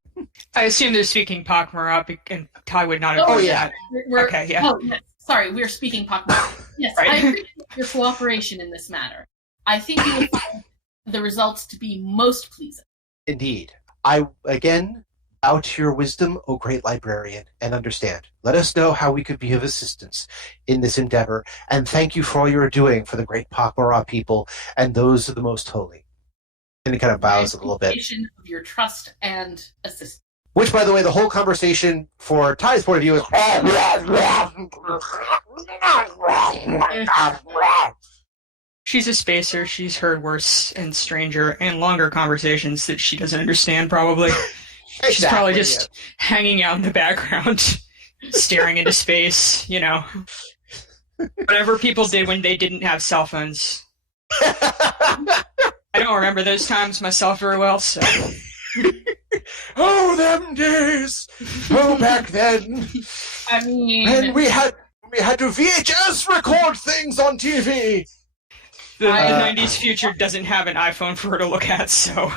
I assume they're speaking PauMarie, and Ty would not have heard that. Okay, yeah. Oh, yes. Sorry, we're speaking PauMarie. Yes, right. I appreciate your cooperation in this matter. I think you will find the results to be most pleasing. Indeed. I, again, bow to your wisdom, O great librarian, and understand. Let us know how we could be of assistance in this endeavor, and thank you for all you're doing for the great PauMarie people and those of the most holy. And he kind of bows a little bit. Of your trust and assistance. Which, by the way, the whole conversation for Ty's point of view is... She's a spacer. She's heard worse and stranger and longer conversations that she doesn't understand, probably. Exactly, she's probably just hanging out in the background, staring into space, you know. Whatever people did when they didn't have cell phones. I don't remember those times myself very well, so... Oh, them days! Oh, back then! I mean... And we had We had to VHS record things on TV. The 90s future doesn't have an iPhone for her to look at, so...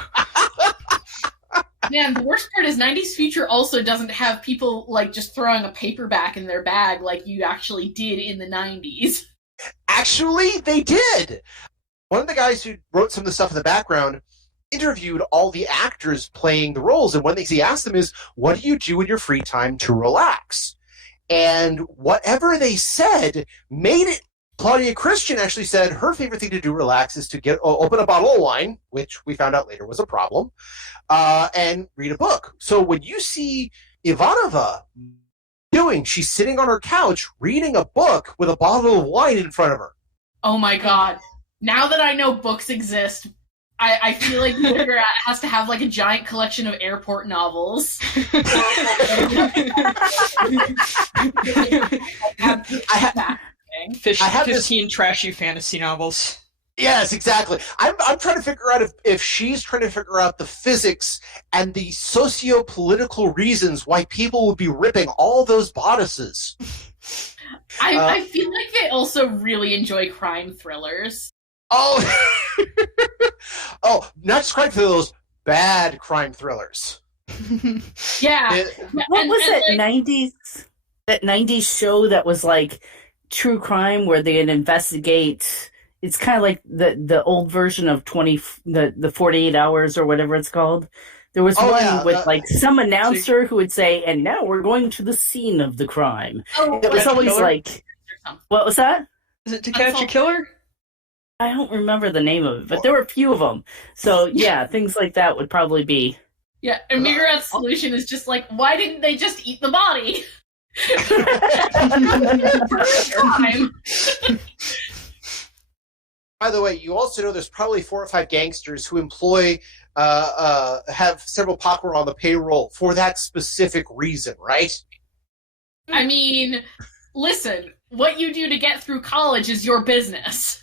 Man, the worst part is 90s future also doesn't have people, like, just throwing a paperback in their bag like you actually did in the 90s. Actually, they did! One of the guys who wrote some of the stuff in the background interviewed all the actors playing the roles, and one of the things he asked them is, what do you do in your free time to relax? And whatever they said made it. Claudia Christian actually said her favorite thing to do relax is to open a bottle of wine, which we found out later was a problem, and read a book. So when you see Ivanova she's sitting on her couch reading a book with a bottle of wine in front of her. Oh my god. Now that I know books exist, I feel like Mirror has to have like a giant collection of airport novels. I have 15 trashy fantasy novels. Yes, exactly. I'm trying to figure out if she's trying to figure out the physics and the socio-political reasons why people would be ripping all those bodices. I feel like they also really enjoy crime thrillers. Oh, oh, not just crime thrillers, bad crime thrillers. Yeah. What was it? like, 90s? That 90s show that was like true crime where they'd investigate. It's kind of like the old version of the 48 hours or whatever it's called. There was one with like some announcer who would say, "And now we're going to the scene of the crime." It was always like, what was that? Is it To Catch a Killer? I don't remember the name of it, but there were a few of them. So yeah, things like that would probably be. Yeah, and Migaret's solution is just like, why didn't they just eat the body? By the way, you also know there's probably 4 or 5 gangsters who have several popcorn on the payroll for that specific reason, right? I mean, listen, what you do to get through college is your business.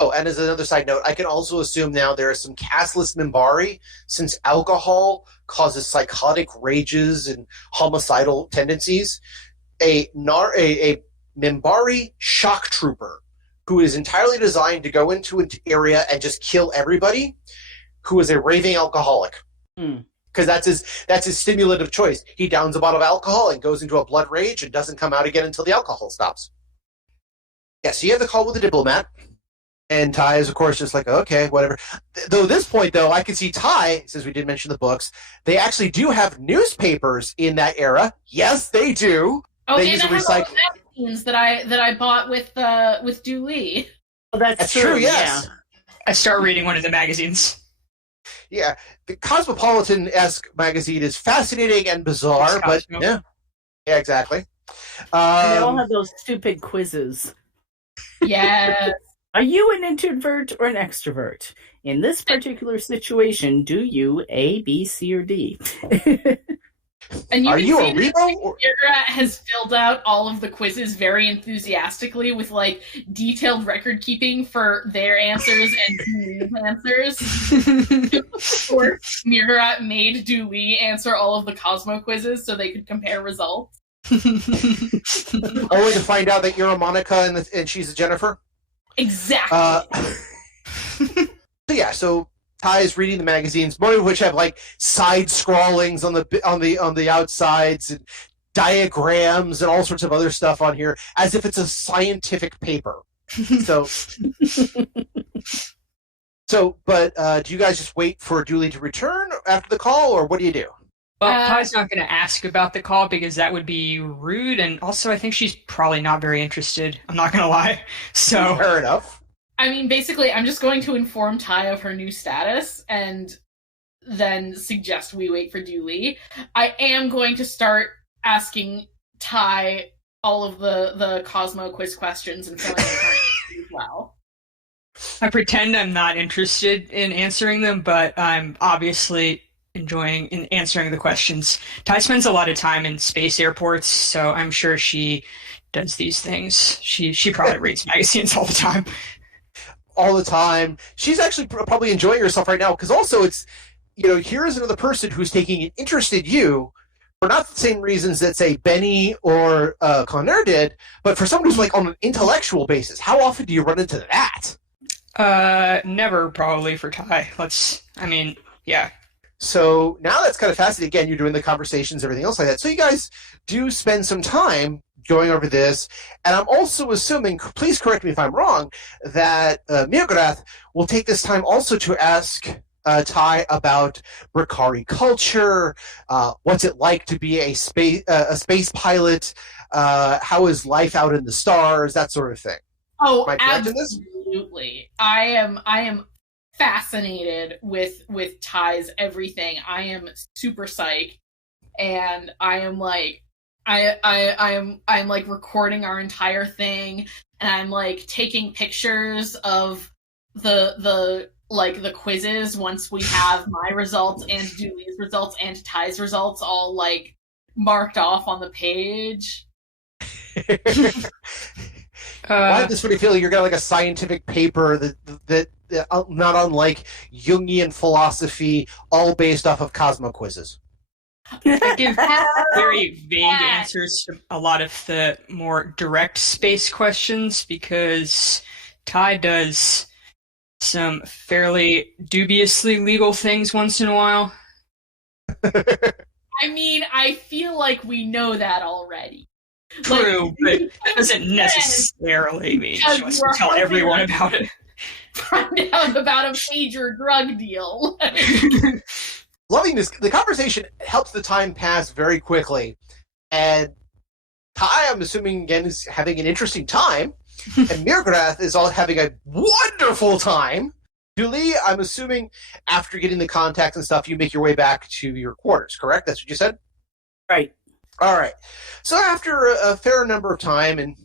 Oh, and as another side note, I can also assume now there is some castless Mimbari, since alcohol causes psychotic rages and homicidal tendencies. A Mimbari shock trooper who is entirely designed to go into an area and just kill everybody, who is a raving alcoholic. Because that's his stimulant of choice. He downs a bottle of alcohol and goes into a blood rage and doesn't come out again until the alcohol stops. Yeah, so you have the call with the diplomat. And Ty is, of course, just like, okay, whatever. Though at this point, though, I can see Ty, since we did mention the books, they actually do have newspapers in that era. Yes, they do. Oh, they and I have all the magazines that I bought with Dooley. Oh, that's true, yes. Yeah. I start reading one of the magazines. Yeah, the Cosmopolitan-esque magazine is fascinating and bizarre, but yeah, exactly. And they all have those stupid quizzes. Yes. Are you an introvert or an extrovert? In this particular situation, do you A, B, C, or D? And Are you a see Rebo? Kira has filled out all of the quizzes very enthusiastically with like detailed record keeping for their answers and Dooley's answers. Of course, Mira made Dooley answer all of the Cosmo quizzes so they could compare results. Only to find out that you're a Monica and she's a Jennifer? Exactly. So yeah, so Ty is reading the magazines, most of which have like side scrawlings on the outsides and diagrams and all sorts of other stuff on here, as if it's a scientific paper. But do you guys just wait for Dooley to return after the call, or what do you do? Well, Ty's not going to ask about the call because that would be rude, and also I think she's probably not very interested. I'm not going to lie. So fair enough. I mean, basically, I'm just going to inform Ty of her new status and then suggest we wait for Dooley. I am going to start asking Ty all of the Cosmo quiz questions and filling in her as well. I pretend I'm not interested in answering them, but I'm obviously enjoying in answering the questions. Ty spends a lot of time in space airports, so I'm sure she does these things. She probably reads magazines all the time. All the time. She's actually probably enjoying herself right now, because also it's, here is another person who's taking an interest in you, for not the same reasons that, say, Benny or Connor did, but for someone who's like on an intellectual basis. How often do you run into that? Never probably for Ty. Yeah. So now that's kind of fascinating. Again, you're doing the conversations, everything else like that. So you guys do spend some time going over this, and I'm also assuming, please correct me if I'm wrong, that Mirgrath will take this time also to ask Ty about Brakari culture, what's it like to be a space pilot, how is life out in the stars, that sort of thing. Oh, Am I correct in this? absolutely. I am fascinated with Ty's everything. I am super psyched, and I am like I'm like recording our entire thing, and I'm like taking pictures of the quizzes once we have my results and Julie's results and Ty's results all like marked off on the page. I have this funny feeling you're gonna like a scientific paper that not unlike Jungian philosophy, all based off of Cosmo quizzes. I give very vague answers to a lot of the more direct space questions because Ty does some fairly dubiously legal things once in a while. I mean, I feel like we know that already. True, but that doesn't necessarily mean she wants to tell everyone about it. Find out about a major drug deal. Loving this. The conversation helps the time pass very quickly. And Ty, I'm assuming, again, is having an interesting time. And Mirgrath is all having a wonderful time. Julie, I'm assuming, after getting the contacts and stuff, you make your way back to your quarters, correct? That's what you said? Right. All right. So after a fair number of time, and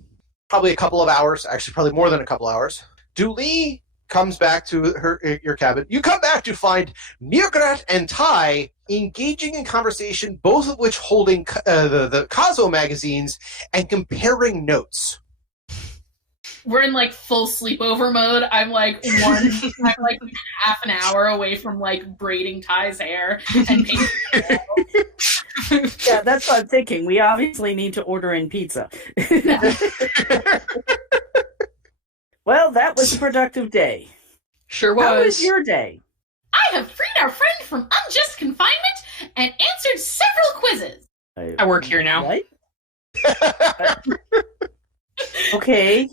probably a couple of hours, actually probably more than a couple hours, Julie comes back to your cabin. You come back to find Mirgrath and Ty engaging in conversation, both of which holding the Cosmo magazines and comparing notes. We're in like full sleepover mode. I'm like half an hour away from like braiding Ty's hair and painting it. Yeah, that's what I'm thinking. We obviously need to order in pizza. Well, that was a productive day. Sure was. How was your day? I have freed our friend from unjust confinement and answered several quizzes. I work here now. What? Okay.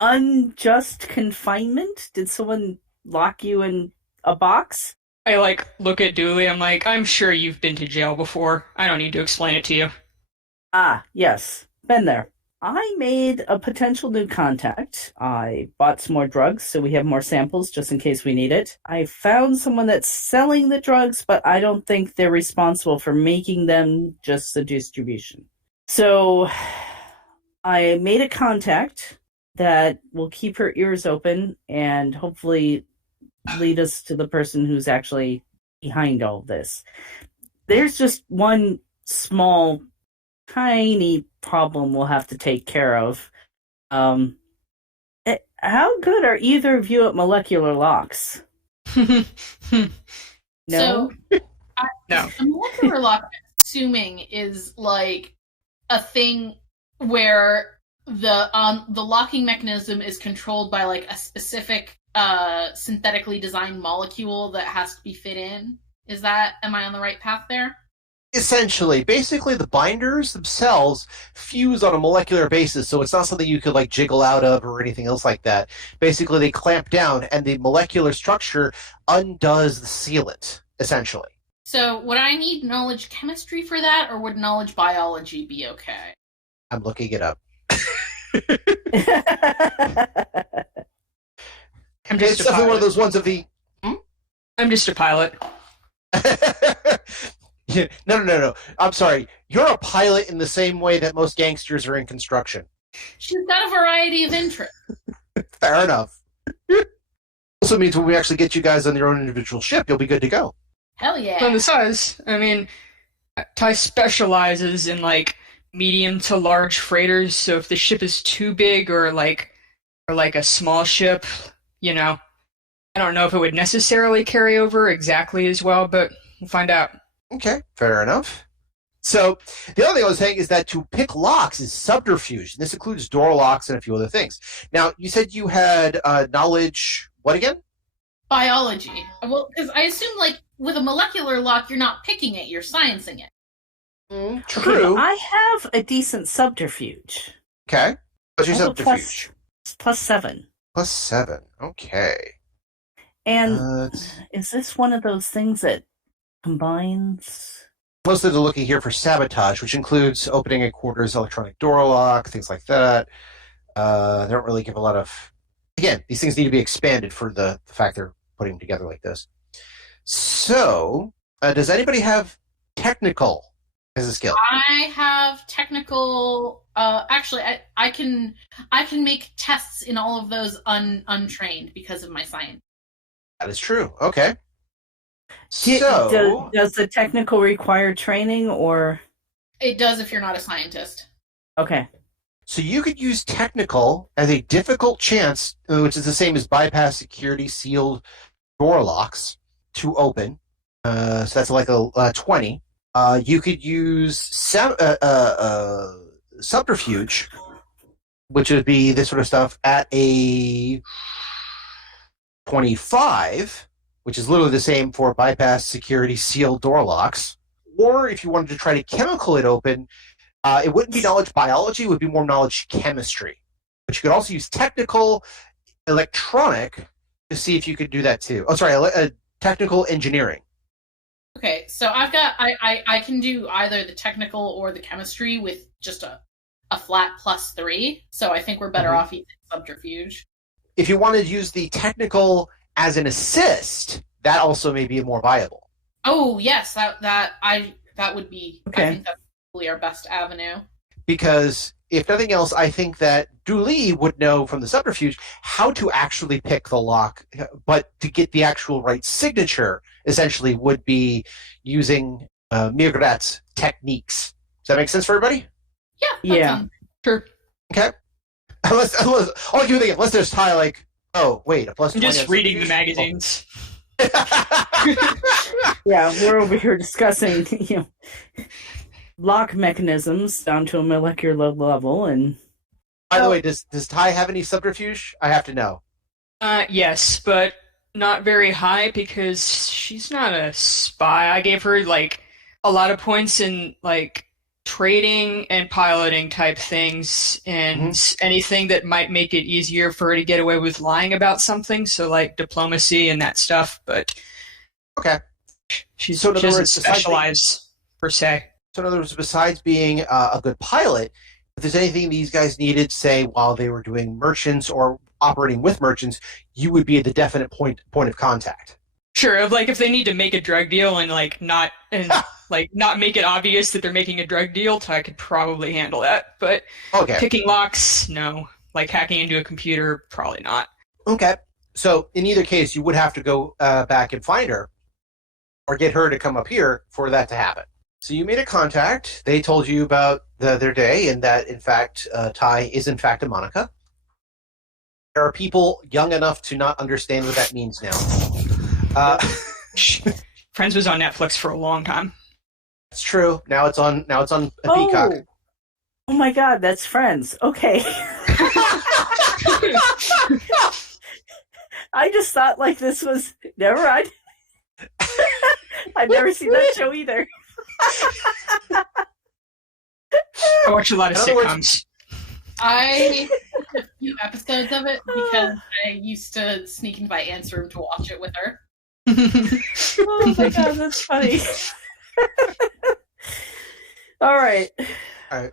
Unjust confinement? Did someone lock you in a box? I look at Dooley, I'm like, I'm sure you've been to jail before. I don't need to explain it to you. Ah, yes. Been there. I made a potential new contact. I bought some more drugs, so we have more samples just in case we need it. I found someone that's selling the drugs, but I don't think they're responsible for making them, just the distribution. So I made a contact that will keep her ears open and hopefully lead us to the person who's actually behind all this. There's just one small, tiny problem we'll have to take care of. How good are either of you at molecular locks? No? So, No. A molecular lock, I'm assuming, is like a thing where the locking mechanism is controlled by like a specific synthetically designed molecule that has to be fit in. Am I on the right path there? Essentially, basically the binders themselves fuse on a molecular basis, so it's not something you could like jiggle out of or anything else like that. Basically, they clamp down and the molecular structure undoes the sealant, essentially. So would I need knowledge chemistry for that, or would knowledge biology be okay? I'm looking it up. It's definitely one of those ones of the... I'm just a pilot. Yeah, no. I'm sorry. You're a pilot in the same way that most gangsters are in construction. She's got a variety of interests. Fair enough. Also means when we actually get you guys on your own individual ship, you'll be good to go. Hell yeah. On the size, I mean, Ty specializes in like medium to large freighters, so if the ship is too big or like a small ship, you know, I don't know if it would necessarily carry over exactly as well, but we'll find out. Okay, fair enough. So the other thing I was saying is that to pick locks is subterfuge. And this includes door locks and a few other things. Now, you said you had knowledge, what again? Biology. Well, because I assume, like, with a molecular lock, you're not picking it, you're sciencing it. True. Okay, I have a decent subterfuge. Okay. What's your subterfuge? Plus 7. Plus 7. Okay. And is this one of those things that combines? Mostly they're looking here for sabotage, which includes opening a quarters electronic door lock, things like that. They don't really give a lot of... Again, these things need to be expanded for the fact they're putting them together like this. So, does anybody have technical as a skill? I have technical... actually, I can make tests in all of those untrained because of my science. That is true. Okay. Does the technical require training, or? It does if you're not a scientist. Okay. So you could use technical as a difficult chance, which is the same as bypass security sealed door locks to open. So that's like a 20. You could use subterfuge, which would be this sort of stuff, at a 25, which is literally the same for bypass security sealed door locks. Or if you wanted to try to chemical it open, it wouldn't be knowledge biology, it would be more knowledge chemistry. But you could also use technical electronic to see if you could do that too. Oh, sorry, technical engineering. Okay, so I've got I can do either the technical or the chemistry with just a flat plus 3. So I think we're better off using subterfuge. If you wanted to use the technical as an assist, that also may be more viable. Oh yes, that would be. Okay. I think that's probably our best avenue. Because if nothing else, I think that Dooley would know from the subterfuge how to actually pick the lock, but to get the actual right signature, essentially, would be using Mirgrat's techniques. Does that make sense for everybody? Yeah. Sure. Okay. Unless there's Ty like, oh wait, a plus. I'm 20 just on reading the subterfuge? magazines. Yeah, we're over here discussing, lock mechanisms down to a molecular level, and. By the way, does Ty have any subterfuge? I have to know. Yes, but not very high because she's not a spy. I gave her like a lot of points in like trading and piloting type things and anything that might make it easier for her to get away with lying about something. So like diplomacy and that stuff. But okay, she doesn't specialize per se. So in other words, besides being a good pilot, if there's anything these guys needed, say while they were doing merchants or operating with merchants, you would be at the definite point of contact. Sure, like if they need to make a drug deal and not make it obvious that they're making a drug deal, I could probably handle that. But picking locks, no. Like hacking into a computer, probably not. Okay. So in either case, you would have to go back and find her or get her to come up here for that to happen. So you made a contact. They told you about their day and that, in fact, Ty is in fact a Monica. There are people young enough to not understand what that means now. Friends was on Netflix for a long time. That's true. Now it's on Peacock. Oh my God, that's Friends. Okay. I just thought like this was never mind. I've never seen that show either. I watch a lot of sitcoms. I watched a few episodes of it because I used to sneak into my aunt's room to watch it with her. Oh my God, that's funny. All right. And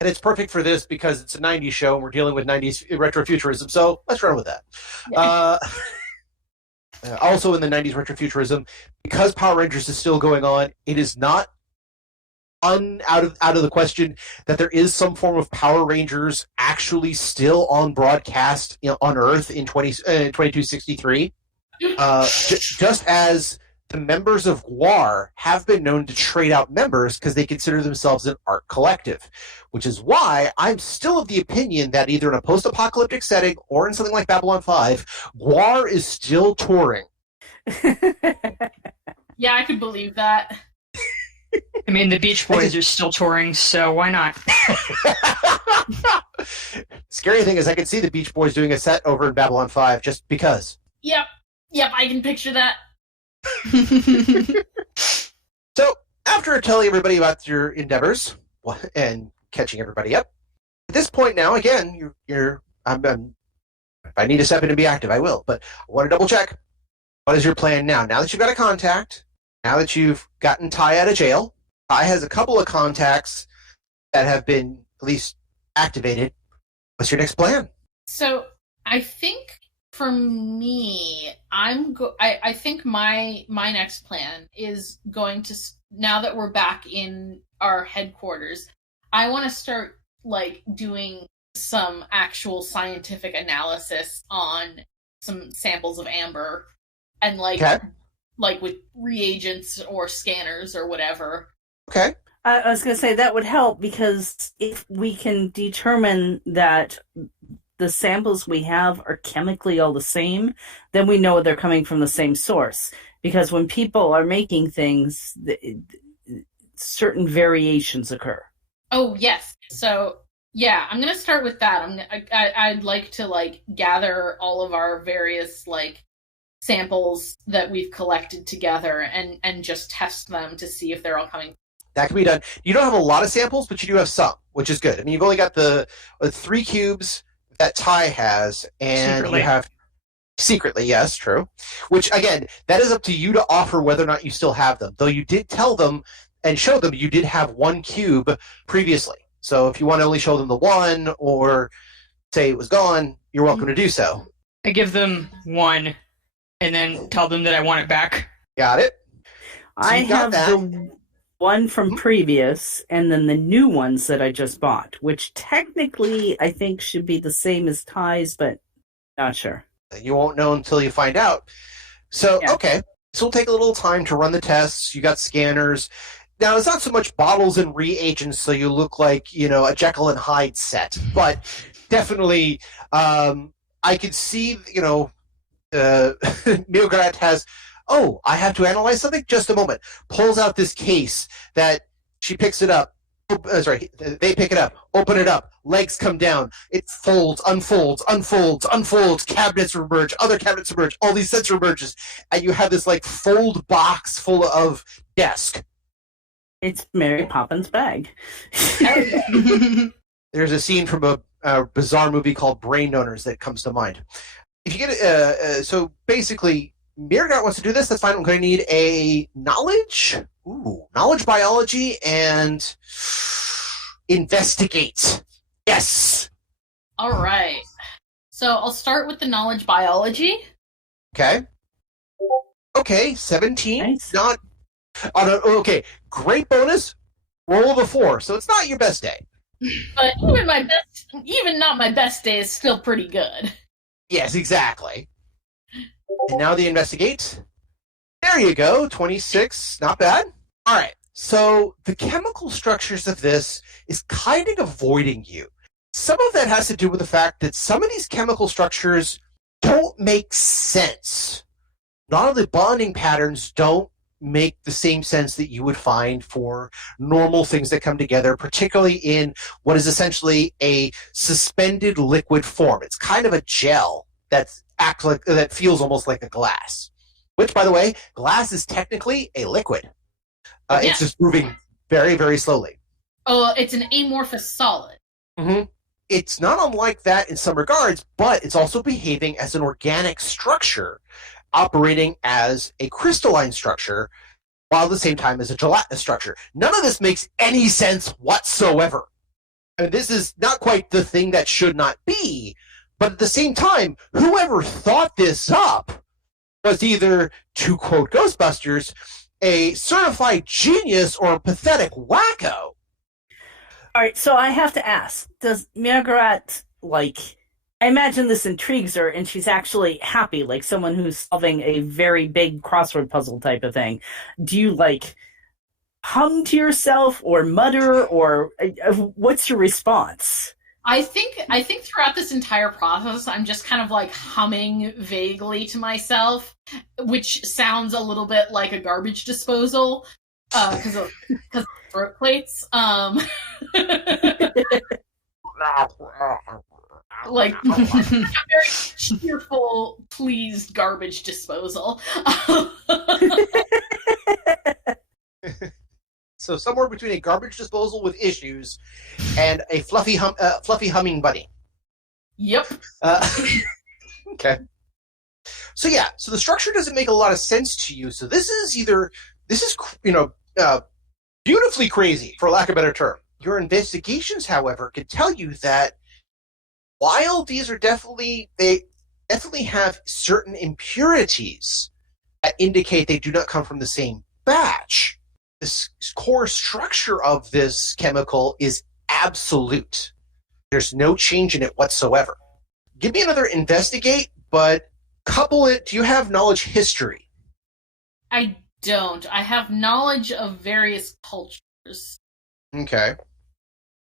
it's perfect for this because it's a 90s show and we're dealing with 90s retrofuturism, so let's run with that. Yeah. Also in the 90s retrofuturism, because Power Rangers is still going on, it is not out of the question that there is some form of Power Rangers actually still on broadcast on Earth in 2263. Just as the members of GWAR have been known to trade out members because they consider themselves an art collective, which is why I'm still of the opinion that either in a post-apocalyptic setting or in something like Babylon 5, GWAR is still touring. Yeah, I could believe that. I mean, the Beach Boys are still touring, so why not? Scary thing is I can see the Beach Boys doing a set over in Babylon 5 just because. Yep, I can picture that. So, after telling everybody about your endeavors and catching everybody up, at this point now, again, if I need to step in and be active, I will. But I want to double check. What is your plan now? Now that you've got a contact, now that you've gotten Ty out of jail, Ty has a couple of contacts that have been at least activated. What's your next plan? So I think for me, I think my next plan is going to, now that we're back in our headquarters, I want to start doing some actual scientific analysis on some samples of amber and with reagents or scanners or whatever. Okay. I was going to say that would help, because if we can determine that the samples we have are chemically all the same, then we know they're coming from the same source. Because when people are making things, certain variations occur. Oh, yes. So, yeah, I'm going to start with that. I'd like to, gather all of our various, samples that we've collected together and just test them to see if they're all coming. That can be done. You don't have a lot of samples, but you do have some, which is good. I mean, you've only got the 3 cubes that Ty has, and Secretly. you have... Secretly, yes, true. Which, again, that is up to you to offer whether or not you still have them. Though you did tell them and show them you did have 1 cube previously. So if you want to only show them the 1 or say it was gone, you're welcome to do so. I give them 1 and then tell them that I want it back. Got it? So I you got have that. the one from previous, and then the new ones that I just bought, which technically I think should be the same as Ty's, but not sure. You won't know until you find out. So, Yeah. Okay. This will take a little time to run the tests. You got scanners. Now, it's not so much bottles and reagents, so you look like, a Jekyll and Hyde set. But definitely, I could see, Neograt has, I have to analyze something? Just a moment. Pulls out this case that she picks it up. They pick it up, open it up, legs come down, it folds, unfolds, cabinets emerge, other cabinets emerge, all these sets emerges, and you have this fold box full of desk. It's Mary Poppins' bag. There's a scene from a bizarre movie called Brain Donors that comes to mind. If you get so basically, Mirgat wants to do this, that's fine. I'm going to need a knowledge biology and investigate. Yes. All right. So I'll start with the knowledge biology. Okay, 17. Nice. Not okay. Great bonus. Roll of a 4, so it's not your best day. But even not my best day is still pretty good. Yes, exactly. And now the investigate. There you go, 26. Not bad. All right. So the chemical structures of this is kind of avoiding you. Some of that has to do with the fact that some of these chemical structures don't make sense. None of the bonding patterns don't make the same sense that you would find for normal things that come together, particularly in what is essentially a suspended liquid form. It's kind of a gel that feels almost like a glass. Which, by the way, glass is technically a liquid. It's just moving very, very slowly. Oh, it's an amorphous solid. Mm-hmm. It's not unlike that in some regards, but it's also behaving as an organic structure, operating as a crystalline structure, while at the same time as a gelatinous structure. None of this makes any sense whatsoever. I mean, this is not quite the thing that should not be, but at the same time, whoever thought this up was either, to quote Ghostbusters, a certified genius or a pathetic wacko. All right, so I have to ask, does Margaret, I imagine this intrigues her, and she's actually happy, like someone who's solving a very big crossword puzzle type of thing. Do you, hum to yourself or mutter, or what's your response? I think throughout this entire process, I'm just kind of humming vaguely to myself, which sounds a little bit like a garbage disposal. because of throat plates. Like a very cheerful, pleased garbage disposal. So somewhere between a garbage disposal with issues and a fluffy humming bunny. Yep. Okay. So yeah, so the structure doesn't make a lot of sense to you. So this is beautifully crazy, for lack of a better term. Your investigations, however, could tell you that while these are definitely have certain impurities that indicate they do not come from the same batch, this core structure of this chemical is absolute. There's no change in it whatsoever. Give me another investigate, but couple it. Do you have knowledge history? I don't. I have knowledge of various cultures. Okay.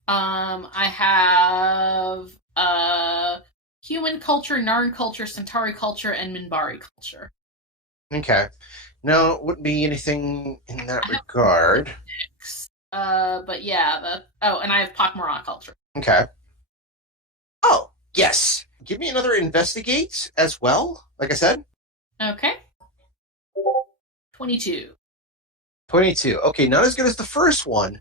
I have human culture, Narn culture, Centauri culture, and Mimbari culture. Okay. No, it wouldn't be anything in that regard. But yeah, and I have Pakmara culture. Okay. Oh, yes. Give me another investigate as well, like I said. Okay. 22. 22. Okay, not as good as the first one,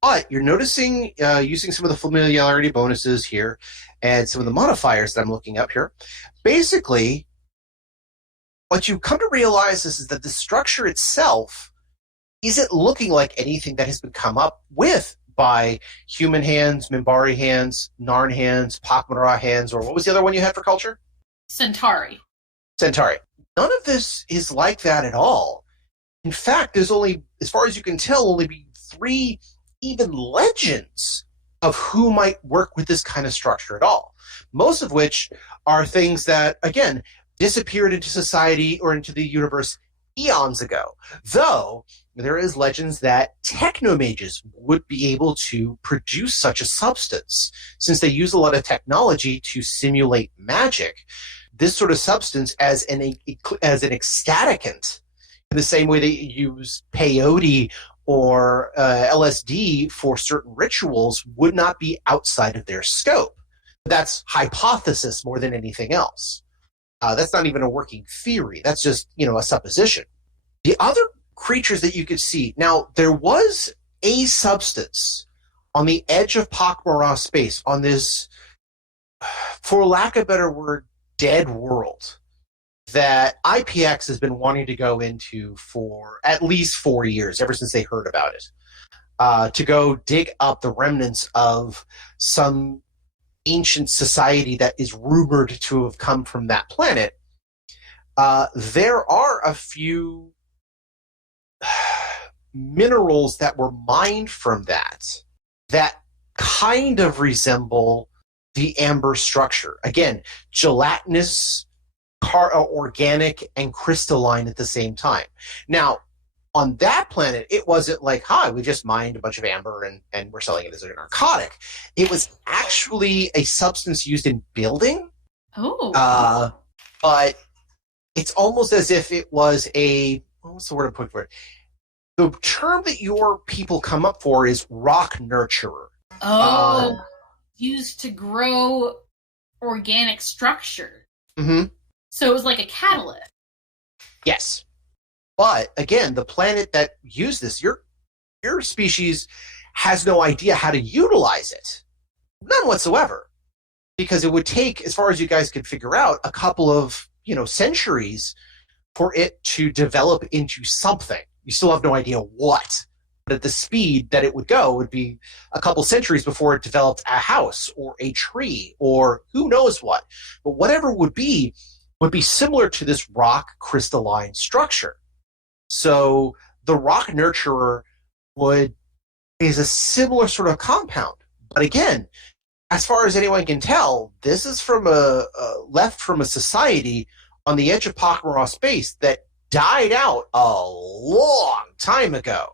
but you're noticing, using some of the familiarity bonuses here and some of the modifiers that I'm looking up here, basically, what you come to realize is that the structure itself isn't looking like anything that has been come up with by human hands, Mimbari hands, Narn hands, Pakmara hands, or what was the other one you had for culture? Centauri. Centauri. None of this is like that at all. In fact, there's only, as far as you can tell, only be 3 even legends of who might work with this kind of structure at all. Most of which are things that, again, disappeared into society or into the universe eons ago. Though, there is legends that technomages would be able to produce such a substance. Since they use a lot of technology to simulate magic, this sort of substance as an ecstaticant, in the same way they use peyote or LSD for certain rituals, would not be outside of their scope. That's hypothesis more than anything else. That's not even a working theory. That's just, a supposition. The other creatures that you could see, now there was a substance on the edge of Pakmara space, on this, for lack of a better word, dead world, that IPX has been wanting to go into for at least 4 years, ever since they heard about it, to go dig up the remnants of some ancient society that is rumored to have come from that planet. There are a few minerals that were mined from that kind of resemble the amber structure. Again, gelatinous, organic, and crystalline at the same time. Now, on that planet, it wasn't like, hi, we just mined a bunch of amber and we're selling it as a narcotic. It was actually a substance used in building. Oh. But it's almost as if it was what's the word I'm putting for it? The term that your people come up for is rock nurturer. Oh, used to grow organic structure. Mm-hmm. So it was like a catalyst. Yes. But again, the planet that used this, your species has no idea how to utilize it. None whatsoever. Because it would take, as far as you guys could figure out, a couple of, centuries for it to develop into something. You still have no idea what. But at the speed that it would go would be a couple centuries before it developed a house or a tree or who knows what. But whatever would be similar to this rock crystalline structure. So the rock nurturer is a similar sort of compound. But again, as far as anyone can tell, this is from left from a society on the edge of Pakmara space that died out a long time ago.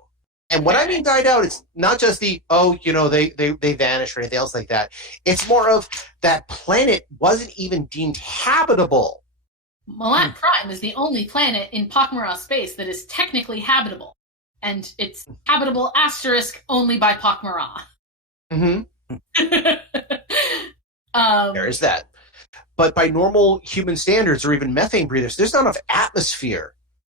And when I mean died out, it's not just they vanished or anything else like that. It's more of that planet wasn't even deemed habitable. Malat Prime is the only planet in Pakmara space that is technically habitable. and it's habitable * only by Pakmara. There is that. But by normal human standards, or even methane breathers, there's not enough atmosphere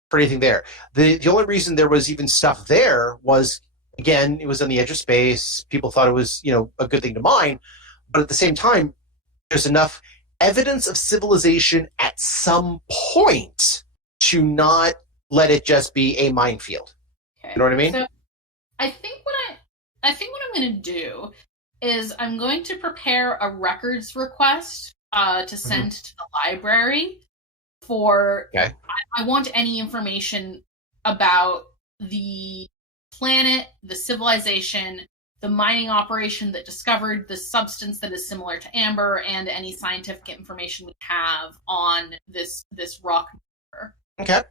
for anything there. The only reason there was even stuff there was, again, it was on the edge of space. People thought it was, a good thing to mine. But at the same time, there's enough evidence of civilization at some point to not let it just be a minefield. Okay. You know what I mean? So I think what I'm going to do is I'm going to prepare a records request to send to the library for. Okay. I want any information about the planet, the civilization, the mining operation that discovered the substance that is similar to amber, and any scientific information we have on this rock. Okay.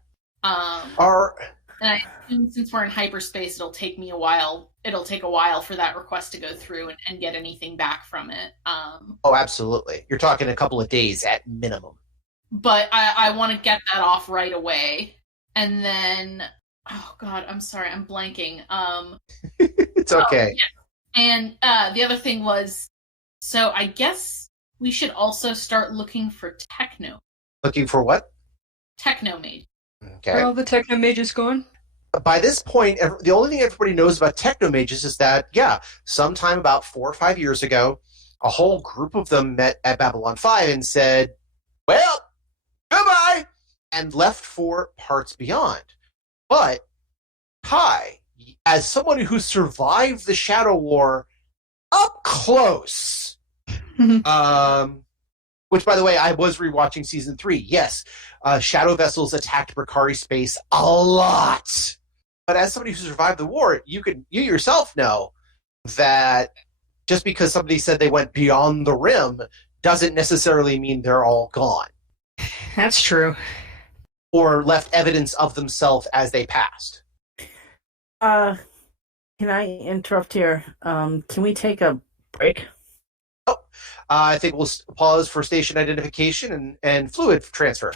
And I assume since we're in hyperspace, it'll take a while for that request to go through and get anything back from it. Oh, absolutely. You're talking a couple of days at minimum. But I want to get that off right away. And then, oh God, I'm sorry, I'm blanking. It's okay. Yeah. And the other thing was, so I guess we should also start looking for techno. Looking for what? Technomage. Okay. Where are all the technomages going? By this point, the only thing everybody knows about technomages is that, sometime about 4 or 5 years ago, a whole group of them met at Babylon 5 and said, well, goodbye, and left for parts beyond. But Ty, as someone who survived the Shadow War up close, which, by the way, I was rewatching season 3. Yes, shadow vessels attacked Brakari space a lot. But as somebody who survived the war, you yourself know that just because somebody said they went beyond the rim doesn't necessarily mean they're all gone. That's true. Or left evidence of themselves as they passed. Can I interrupt here? Can we take a break? I think we'll pause for station identification and fluid transfer.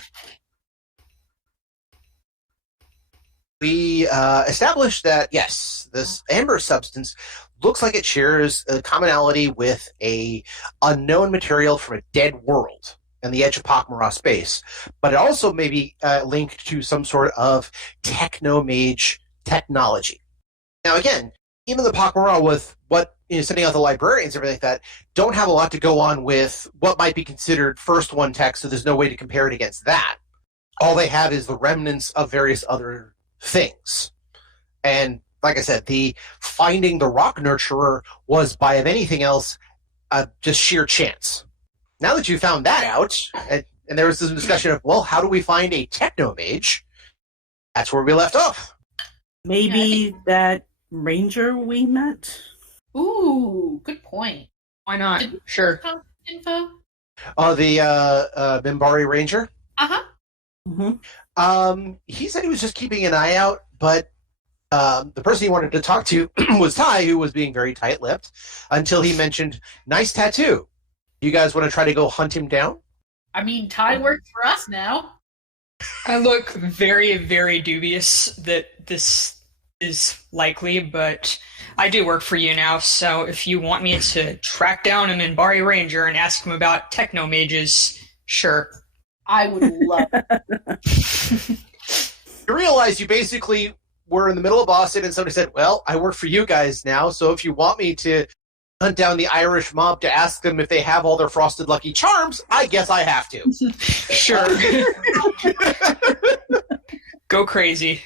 We established that, yes, this amber substance looks like it shares a commonality with a unknown material from a dead world and the edge of Pakmara space. But it also may be linked to some sort of technomage technology. Now, again, even the Pakmara with what sending out the librarians and everything like that don't have a lot to go on with what might be considered first one text, so there's no way to compare it against that. All they have is the remnants of various other things. And like I said, the finding the rock nurturer was, by of anything else, just sheer chance. Now that you found that out, and there was this discussion of, well, how do we find a technomage? That's where we left off. Maybe that ranger we met? Ooh, good point. Why not? Sure. Info? Oh, the Mimbari Ranger? Uh-huh. Mm-hmm. He said he was just keeping an eye out, but the person he wanted to talk to was Ty, who was being very tight-lipped, until he mentioned, nice tattoo. You guys want to try to go hunt him down? I mean, Ty works for us now. I look very, very dubious that this is likely, but I do work for you now, so if you want me to track down a Mimbari Ranger and ask him about technomages, sure. I would love it. You realize you basically were in the middle of Boston and somebody said, well, I work for you guys now, so if you want me to hunt down the Irish mob to ask them if they have all their Frosted Lucky Charms, I guess I have to. Sure. Go crazy.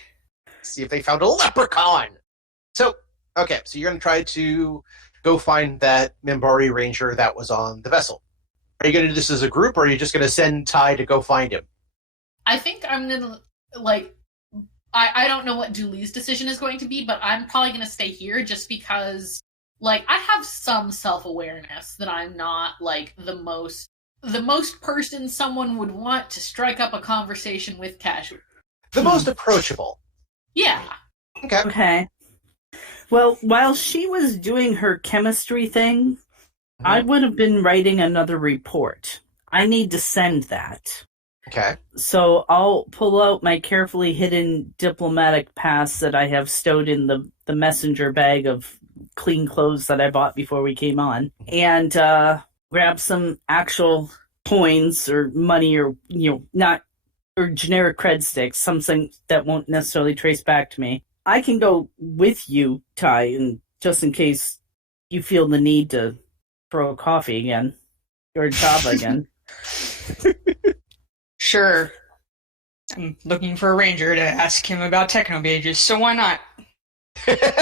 See if they found a leprechaun. So, okay, so you're going to try to go find that Mimbari Ranger that was on the vessel. Are you going to do this as a group, or are you just going to send Ty to go find him? I think I'm going to, I don't know what Julie's decision is going to be, but I'm probably going to stay here just because, I have some self-awareness that I'm not, the most person someone would want to strike up a conversation with casually. The most approachable. Yeah. Okay. Well, while she was doing her chemistry thing, I would have been writing another report. I need to send that. Okay. So I'll pull out my carefully hidden diplomatic pass that I have stowed in the messenger bag of clean clothes that I bought before we came on, and grab some actual coins or money, or not, or generic cred sticks, something that won't necessarily trace back to me. I can go with you, Ty, and just in case you feel the need to throw coffee again or Java again. Sure. I'm looking for a ranger to ask him about technomages, so why not? Please note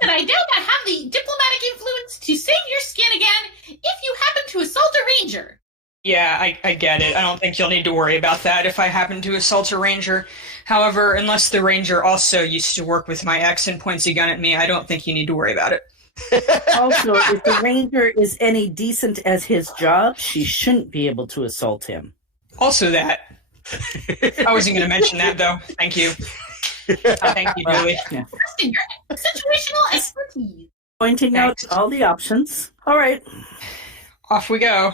that I do not have the diplomatic influence to save your skin again if you happen to assault a ranger. Yeah, I get it. I don't think you'll need to worry about that if I happen to assault a ranger. However, unless the ranger also used to work with my ex and points a gun at me, I don't think you need to worry about it. Also, if the ranger is any decent at his job, she shouldn't be able to assault him. Also that. I wasn't going to mention that, though. Thank you. Thank you, Julie. Yeah. Trusting your situational expertise. Pointing Thanks. out all the options. All right. Off we go.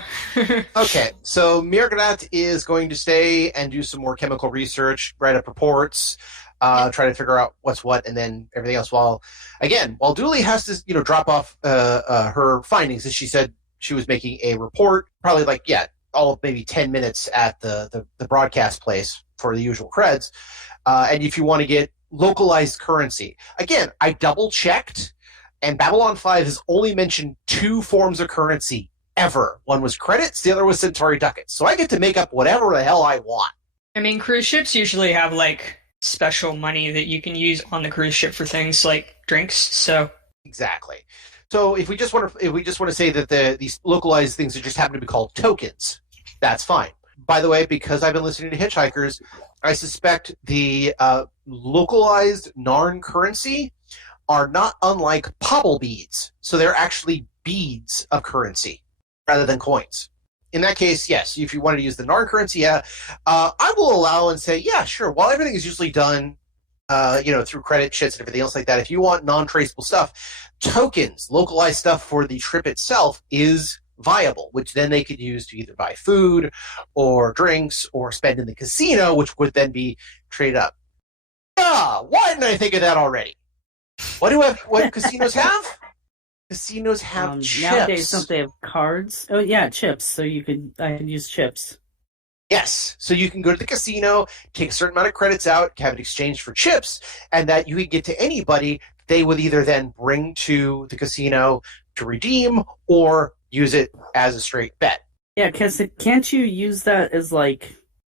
Okay, so Mirgrat is going to stay and do some more chemical research, write up reports, try to figure out what's what, and then everything else. While Dooley has to, drop off her findings, as she said she was making a report, probably all of maybe 10 minutes at the broadcast place for the usual creds. And if you want to get localized currency, again, I double checked, and Babylon 5 has only mentioned 2 forms of currency ever. One was credits, the other was Centauri ducats. So I get to make up whatever the hell I want. I mean, cruise ships usually have, special money that you can use on the cruise ship for things like drinks, so... Exactly. So if we just want to say that these localized things that just happen to be called tokens, that's fine. By the way, because I've been listening to Hitchhikers, I suspect the localized Narn currency are not unlike pobble beads. So they're actually beads of currency rather than coins. In that case, yes, if you wanted to use the Narn currency, I will allow and say, yeah, sure. While everything is usually done, through credit shits and everything else like that, if you want non-traceable stuff, tokens, localized stuff for the trip itself is viable, which then they could use to either buy food or drinks or spend in the casino, which would then be trade up. Why didn't I think of that already? What do casinos have? Casinos have chips. Nowadays, don't they have cards? Oh, yeah, chips. So I could use chips. Yes. So you can go to the casino, take a certain amount of credits out, have it exchanged for chips, and that you could get to anybody. They would either then bring to the casino to redeem or use it as a straight bet. Yeah, because can't you use that as, to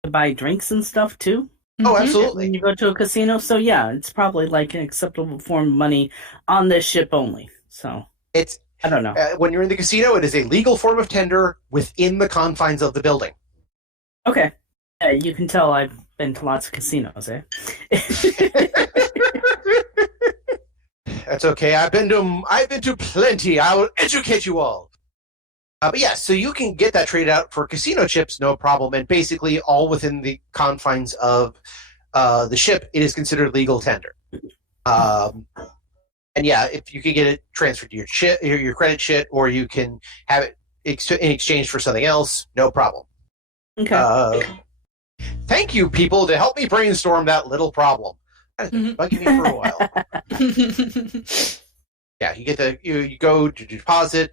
buy drinks and stuff, too? Oh, absolutely. When you go to a casino? So, yeah, it's probably, an acceptable form of money on this ship only. So... I don't know. When you're in the casino, it is a legal form of tender within the confines of the building. Okay. You can tell I've been to lots of casinos, eh? That's okay. I've been to plenty. I will educate you all. But yes, so you can get that trade out for casino chips, no problem, and basically all within the confines of the ship, it is considered legal tender. And yeah, if you can get it transferred to your credit shit, or you can have it in exchange for something else, no problem. Okay. Thank you, people, to help me brainstorm that little problem. That has been bugging me for a while. Yeah, you go to deposit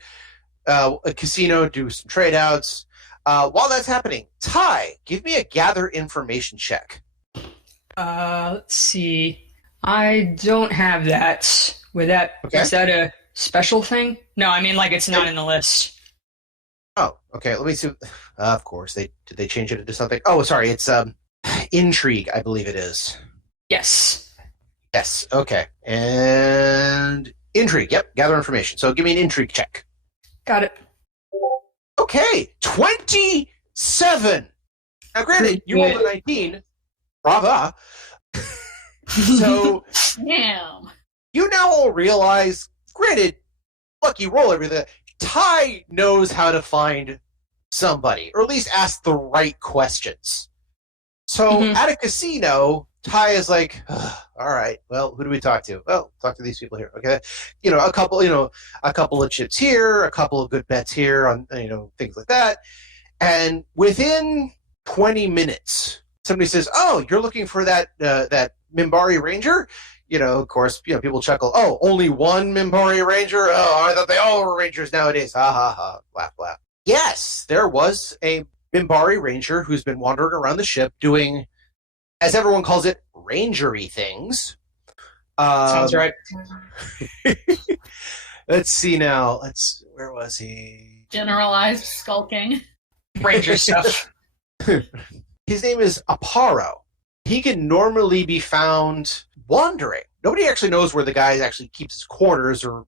a casino, do some trade outs. While that's happening, Ty, give me a gather information check. Let's see. I don't have that. Okay. Is that a special thing? No, I mean it's not in the list. Oh, okay. Let me see. Of course, did they change it into something? Oh, sorry. It's intrigue, I believe it is. Yes. Yes. Okay. And intrigue. Yep. Gather information. So give me an intrigue check. Got it. Okay. 27. Now, granted, you rolled a 19. Brava. So. Damn. You now all realize, granted, lucky roll everything, Ty knows how to find somebody, or at least ask the right questions. So at a casino, Ty is like, all right, well, who do we talk to? Well, talk to these people here, okay? A couple of chips here, a couple of good bets here on, things like that. And within 20 minutes, somebody says, "Oh, you're looking for that Mimbari Ranger?" Of course, people chuckle. "Oh, only one Mimbari Ranger? Oh, I thought they all were Rangers nowadays." Ha ha ha! Laugh, laugh. Yes, there was a Mimbari Ranger who's been wandering around the ship doing, as everyone calls it, rangery things. Sounds right. Let's see now. Where was he? Generalized skulking. Ranger stuff. His name is Aparo. He can normally be found wandering. Nobody actually knows where the guy actually keeps his quarters, or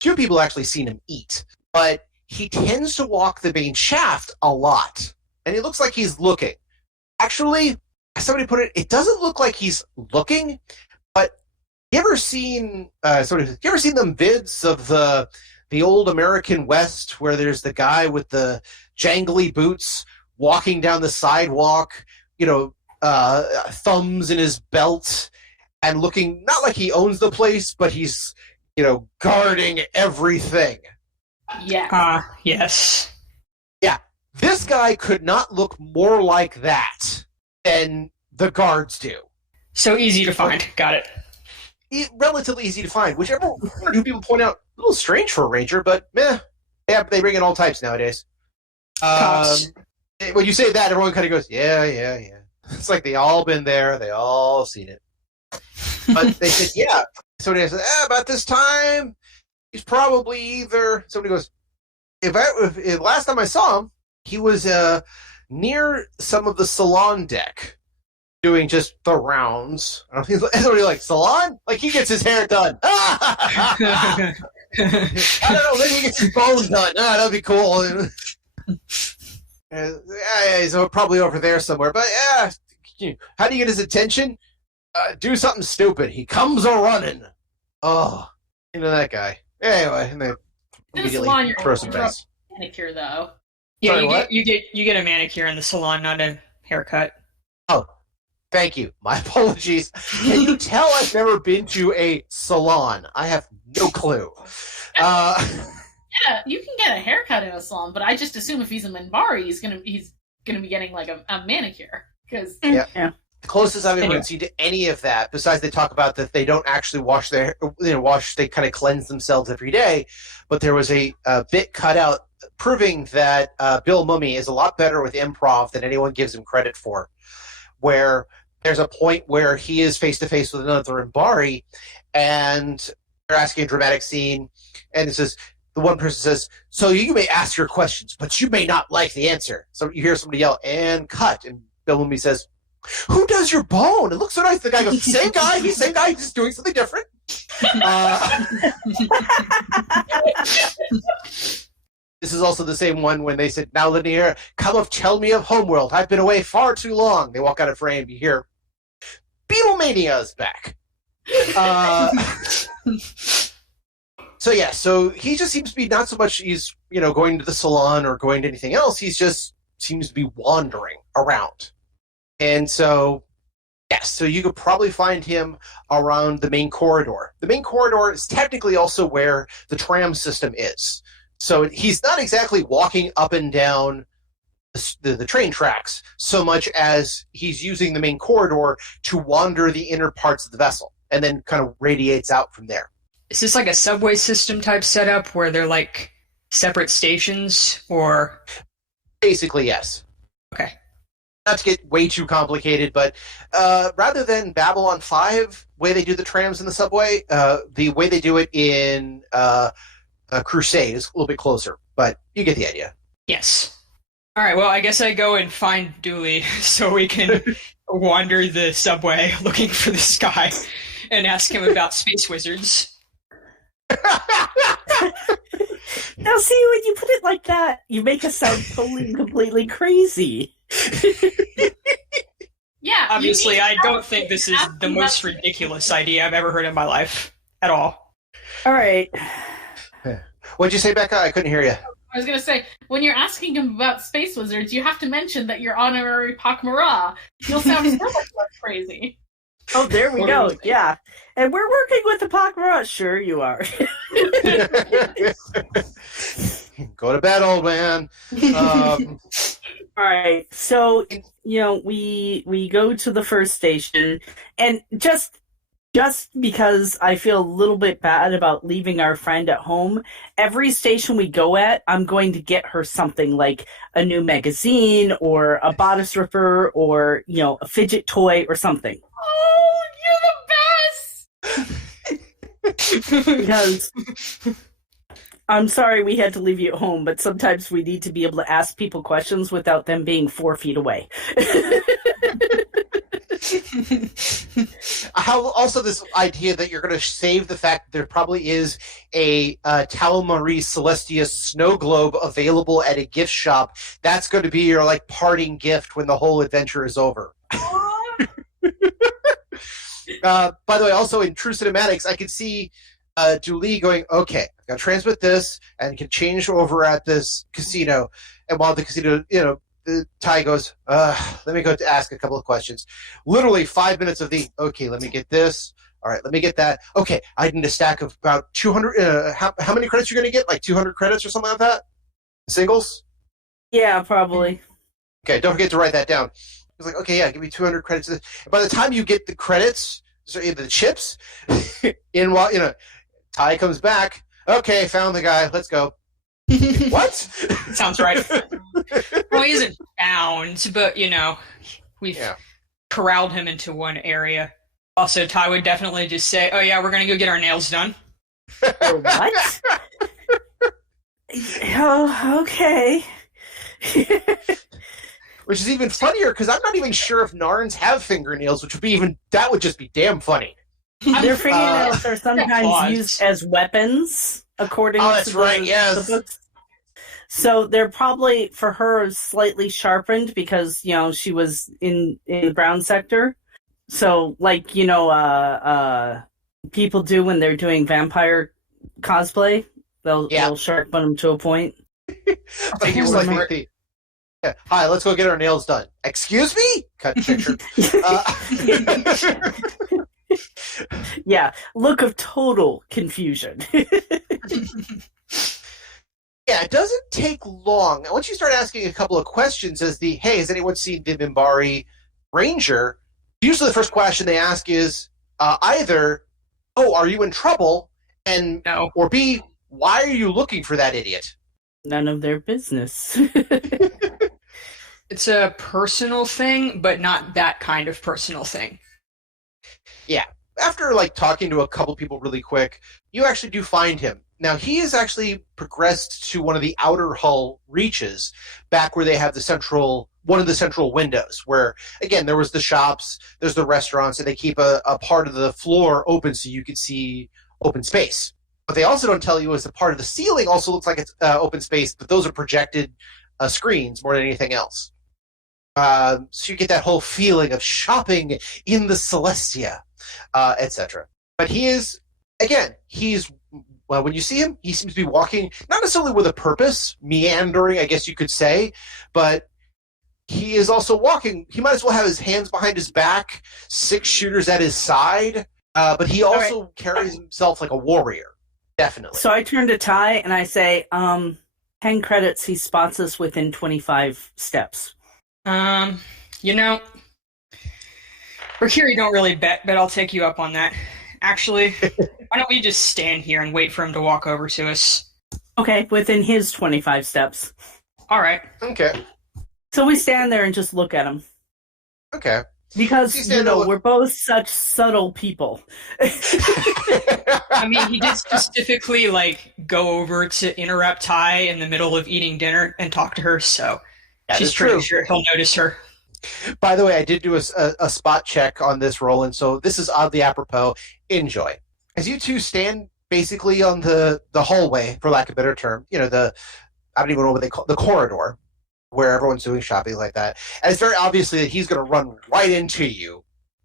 few people actually seen him eat. But he tends to walk the main shaft a lot. And he looks like he's looking. Actually, as somebody put it, it doesn't look like he's looking, but you ever seen them vids of the old American West where there's the guy with the jangly boots walking down the sidewalk, thumbs in his belt, and looking not like he owns the place, but he's, guarding everything. Yeah. Yes. Yeah. This guy could not look more like that than the guards do. So easy to find. Got it. Relatively easy to find. Whichever one or two people point out, a little strange for a ranger, but meh. Yeah, they bring in all types nowadays. When you say that, everyone kind of goes, yeah. It's like they all been there. They all seen it. But they said, yeah. Somebody said, about this time, he's probably either... Somebody goes, if last time I saw him, he was near some of the salon deck doing just the rounds. Somebody like, salon? Like he gets his hair done. I don't know, maybe he gets his bone done. That'd be cool. He's probably over there somewhere. But how do you get his attention? Do something stupid. He comes a-running. Oh, that guy. Anyway, and they immediately throw some dice. Manicure, though. Yeah, you get a manicure in the salon, not a haircut. Oh, thank you. My apologies. Can you tell I've never been to a salon? I have no clue. Yeah, you can get a haircut in a salon, but I just assume if he's in Mimbari, he's gonna be getting like a manicure. Because yeah. The closest I've ever seen to any of that, besides they talk about that they don't actually wash their they kind of cleanse themselves every day, but there was a bit cut out proving that Bill Mummy is a lot better with improv than anyone gives him credit for, where there's a point where he is face-to-face with another Mimbari, and they're asking a dramatic scene, and it says, the one person says, "So you may ask your questions, but you may not like the answer." So you hear somebody yell, "And cut," and Bill Mummy says, "Who does your bone? It looks so nice." The guy goes, same guy, just doing something different. This is also the same one when they said, "Now, Lanier, come up, tell me of Homeworld. I've been away far too long." They walk out of frame. You hear, "Beatlemania is back." So he just seems to be not so much he's going to the salon or going to anything else. He's just seems to be wandering around. And so, yes, so you could probably find him around the main corridor. The main corridor is technically also where the tram system is. So he's not exactly walking up and down the train tracks so much as he's using the main corridor to wander the inner parts of the vessel and then kind of radiates out from there. Is this like a subway system type setup where they're like separate stations, or? Basically, yes. Okay. Not to get way too complicated, but rather than Babylon 5, way they do the trams in the subway, the way they do it in Crusade is a little bit closer, but you get the idea. Yes. All right, well, I guess I go and find Dooley so we can wander the subway looking for this guy and ask him about space wizards. Now, see, when you put it like that, you make us sound totally, completely crazy. Yeah. Obviously, I don't think this is the most ridiculous idea I've ever heard in my life at all. All right. What'd you say, Becca? I couldn't hear you. I was going to say, when you're asking him about space wizards, you have to mention that you're honorary Pakmara. You'll sound so much less crazy. Oh, there we go. Yeah. And we're working with the Pakra. Sure you are. Go to bed, old man. All right. So, we go to the first station, and just because I feel a little bit bad about leaving our friend at home, every station we go at, I'm going to get her something like a new magazine or a bodice ripper or, a fidget toy or something. Oh, you're the best! Because I'm sorry we had to leave you at home, but sometimes we need to be able to ask people questions without them being 4 feet away. How also this idea that you're going to save the fact that there probably is a TauMarie Celestia snow globe available at a gift shop. That's going to be your parting gift when the whole adventure is over. By the way, also in True Cinematics, I can see Julie going, okay, I've got to transmit this and can change over at this casino. And while the casino, Ty goes, let me go to ask a couple of questions. Literally 5 minutes of okay, let me get this. All right, let me get that. Okay, I need a stack of about 200. How many credits you're going to get? Like 200 credits or something like that? Singles? Yeah, probably. Okay, don't forget to write that down. He's like, okay, yeah, give me 200 credits. By the time you get the credits, the chips, Ty comes back. Okay, found the guy. Let's go. What? Sounds right. Well, he isn't bound, but, we've corralled him into one area. Also, Ty would definitely just say, oh, yeah, we're going to go get our nails done. What? Oh, okay. Which is even funnier, because I'm not even sure if Narns have fingernails, that would just be damn funny. Their fingernails are sometimes used as weapons, according to the books. So they're probably, for her, slightly sharpened because, she was in the brown sector. So, people do when they're doing vampire cosplay, they'll sharpen them to a point. Hi, let's go get our nails done. Excuse me? Cut picture. Yeah, look of total confusion. Yeah, it doesn't take long. Once you start asking a couple of questions has anyone seen the Mimbari Ranger? Usually the first question they ask is either, are you in trouble? And no. Or B, why are you looking for that idiot? None of their business. It's a personal thing, but not that kind of personal thing. Yeah. After talking to a couple people really quick, you actually do find him. Now, he has actually progressed to one of the outer hull reaches, back where they have one of the central windows, where, again, there was the shops, there's the restaurants, and they keep a part of the floor open so you can see open space. What they also don't tell you is the part of the ceiling also looks like it's open space, but those are projected screens more than anything else. So you get that whole feeling of shopping in the Celestia, etc. But he is, again, when you see him, he seems to be walking, not necessarily with a purpose, meandering, I guess you could say, but he is also walking. He might as well have his hands behind his back, 6 shooters at his side, but he also carries himself like a warrior, definitely. So I turn to Ty and I say, 10 credits, he spots us within 25 steps. Mercury don't really bet, but I'll take you up on that. Actually, why don't we just stand here and wait for him to walk over to us? Okay, within his 25 steps. All right. Okay. So we stand there and just look at him. Okay. Because, we're both such subtle people. I mean, he did specifically, go over to interrupt Ty in the middle of eating dinner and talk to her, so she's pretty sure he'll notice her. By the way, I did do a spot check on this roll, and so this is oddly apropos. Enjoy. As you two stand basically on the hallway, for lack of a better term, I don't even know what they call the corridor, where everyone's doing shopping like that. And it's very obviously that he's going to run right into you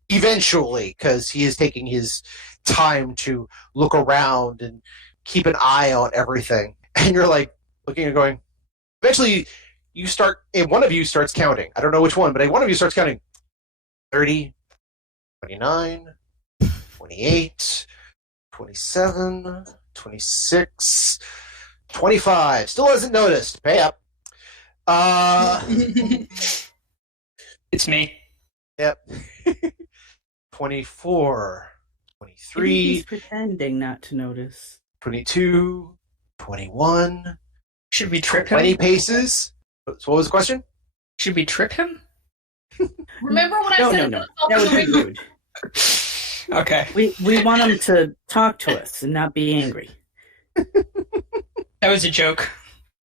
eventually, because he is taking his time to look around and keep an eye on everything. And you're looking and going, eventually and one of you starts counting. I don't know which one, but one of you starts counting 30, 29, 28, 27, 26, 25. Still hasn't noticed. Pay up. It's me. Yep. 24, I think 23, he's pretending not to notice. 22, 21. Should we trip 20 him? paces. So what was the question? Should we trip him? Remember when I No, said no. That would be rude. Okay. We want him to talk to us and not be angry. That was a joke.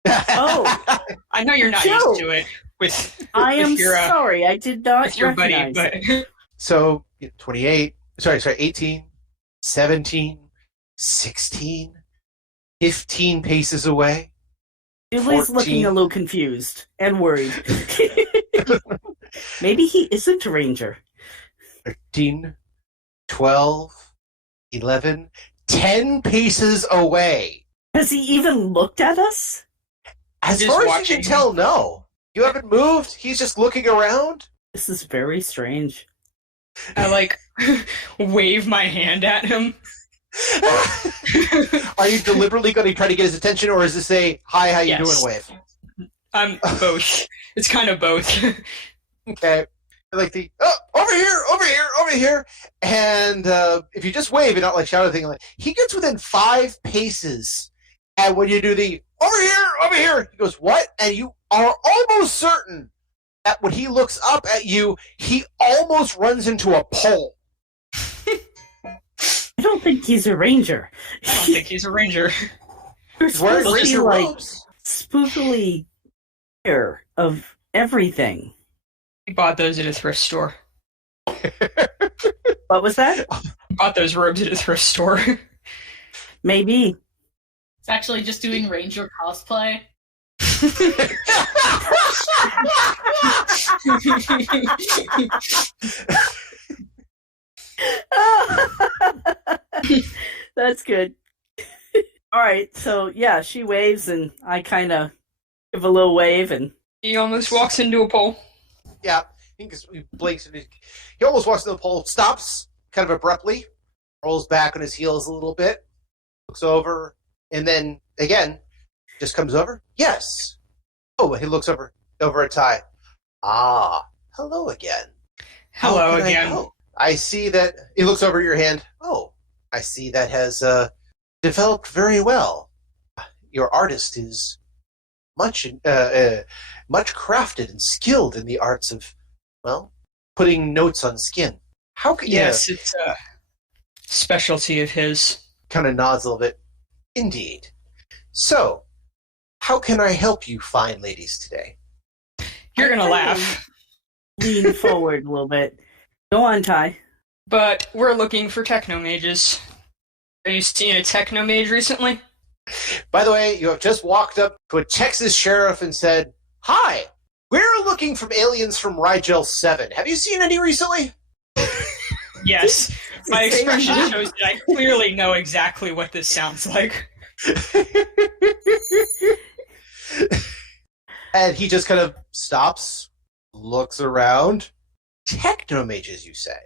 Oh, I know you're not Joe. used to it with I am your, sorry. I did not with your buddy, recognize. but So 28, sorry, 18, 17, 16, 15 paces away. Julie's 14. looking a little confused and worried. Maybe he isn't a ranger. 13, 12, 11, 10 paces away. Has he even looked at us? As Just far as watching. you can tell, no. You haven't moved. He's just looking around. This is very strange. I like wave my hand at him. Are you deliberately going to try to get his attention, or is this a hi, how you Yes. doing wave? I'm both. It's kind of both. Okay. Like the over here, and if you just wave and not like shout anything, like he gets within 5 paces, and when you do the over here, he goes what? And you are almost certain that when he looks up at you, he almost runs into a pole. I don't think he's a ranger. I don't think he's a ranger. You're He's wearing supposed to be ranger like robes. spookily aware of everything. He bought those at a thrift store. What was that? Bought those robes at a thrift store. Maybe. It's actually just doing Ranger cosplay. That's good. All right, so yeah, she waves and I kind of give a little wave and He almost walks into a pole. Yeah, he blinks and he almost walks to the pole, stops kind of abruptly, rolls back on his heels a little bit, looks over, and then again just comes over. Yes. Oh, he looks over at Ty. Ah, hello again. Hello How can I again. help? I see that he looks over your hand. Oh, I see that has developed very well. Your artist is much crafted and skilled in the arts of, well, putting notes on skin. How can Yes, it's a specialty of his. kind of nods a little bit. Indeed. So, how can I help you fine ladies today? You're gonna laugh, lean forward a little bit. Go on, Ty. but we're looking for technomages. Have you seen a technomage recently? By the way, you have just walked up to a Texas sheriff and said, "Hi, we're looking for aliens from Rigel 7. Have you seen any recently?" Yes. My expression shows that I clearly know exactly what this sounds like. And he just kind of stops, looks around. Technomages, you say?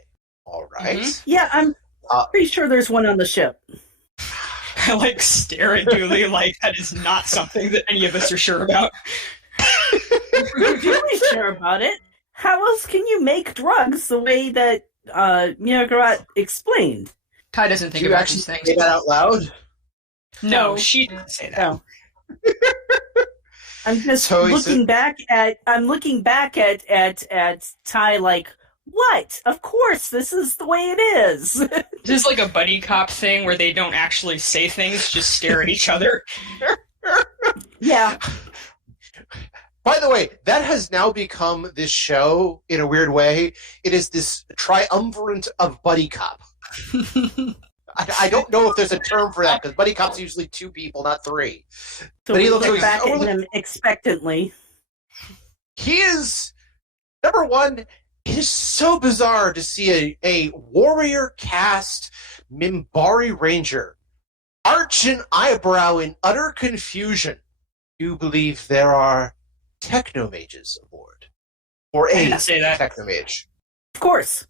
All right. Mhm. Yeah, I'm Uh, pretty sure there's one on the ship. I like stare at Julie like that is not something that any of us are sure about. You're really sure about it. How else can you make drugs the way that Miragarat explained? Ty doesn't think Did you about actually these things. say that out loud? No, No. she didn't say that. No. I'm just So he looking back at Ty like, what? Of course, this is the way it is. This is like a buddy cop thing where they don't actually say things, just stare at each other. Yeah. By the way, that has now become this show in a weird way. It is this triumvirate of buddy cop. I don't know if there's a term for that because buddy cop's usually 2 people, not 3. So But we he looks look like- back oh, at look- him expectantly. He is number one. It is so bizarre to see a warrior cast Mimbari Ranger arch an eyebrow in utter confusion. You believe there are technomages aboard, or I a didn't say that. technomage? Of course.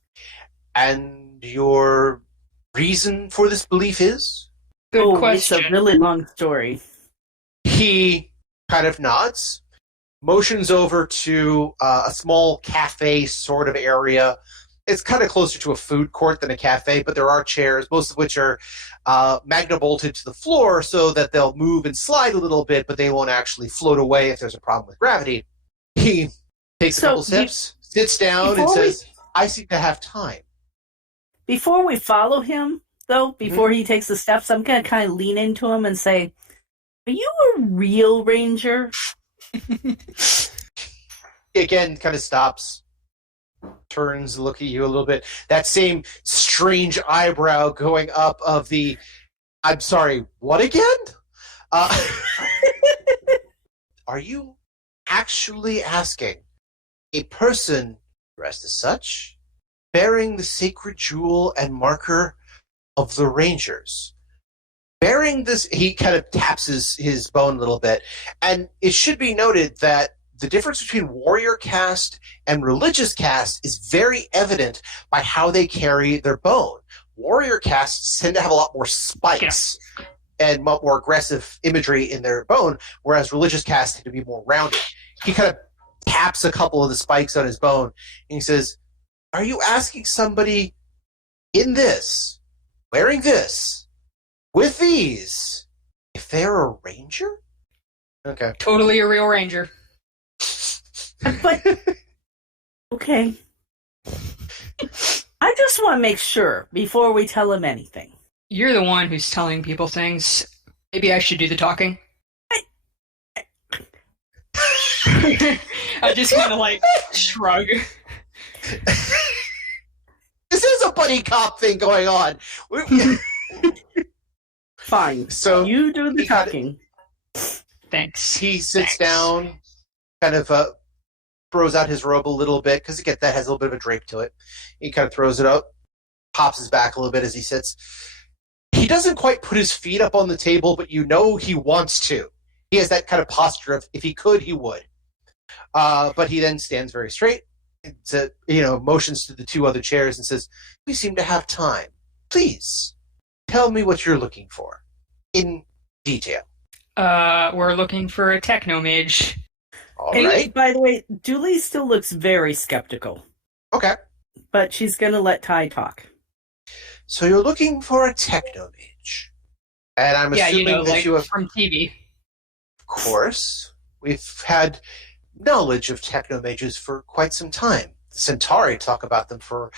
And your reason for this belief is? Good question. It's a really long story. He kind of nods, motions over to a small cafe sort of area. It's kind of closer to a food court than a cafe, but there are chairs, most of which are magna-bolted to the floor so that they'll move and slide a little bit, but they won't actually float away if there's a problem with gravity. He takes a couple steps, sits down, and says, I seem to have time. Before we follow him, though, before he takes the steps, I'm going to kind of lean into him and say, are you a real ranger? Again, kind of stops, turns to look at you a little bit. That same strange eyebrow going up of the, I'm sorry, what again? Are you actually asking a person dressed as such, bearing the sacred jewel and marker of the Rangers, bearing this, he kind of taps his bone a little bit, and it should be noted that the difference between warrior caste and religious caste is very evident by how they carry their bone. Warrior castes tend to have a lot more spikes and more aggressive imagery in their bone, whereas religious castes tend to be more rounded. He kind of taps a couple of the spikes on his bone, and he says, are you asking somebody in this, wearing this, with these, if they're a ranger? Okay. Totally a real ranger. But, okay. I just want to make sure before we tell him anything. You're the one who's telling people things. Maybe I should do the talking. I just kind of like shrug. This is a buddy cop thing going on. Fine. So you do the talking. Thanks. He sits down, kind of throws out his robe a little bit, because that has a little bit of a drape to it. He kind of throws it up, pops his back a little bit as he sits. He doesn't quite put his feet up on the table, but you know he wants to. He has that kind of posture of, if he could, he would. But he then stands very straight, motions to the two other chairs and says, we seem to have time. Please, tell me what you're looking for, in detail. We're looking for a technomage. All right. By the way, Julie still looks very skeptical. Okay. But she's going to let Ty talk. So you're looking for a technomage. And I'm assuming that you have... from TV. Of course. We've had knowledge of technomages for quite some time. The Centauri talk about them for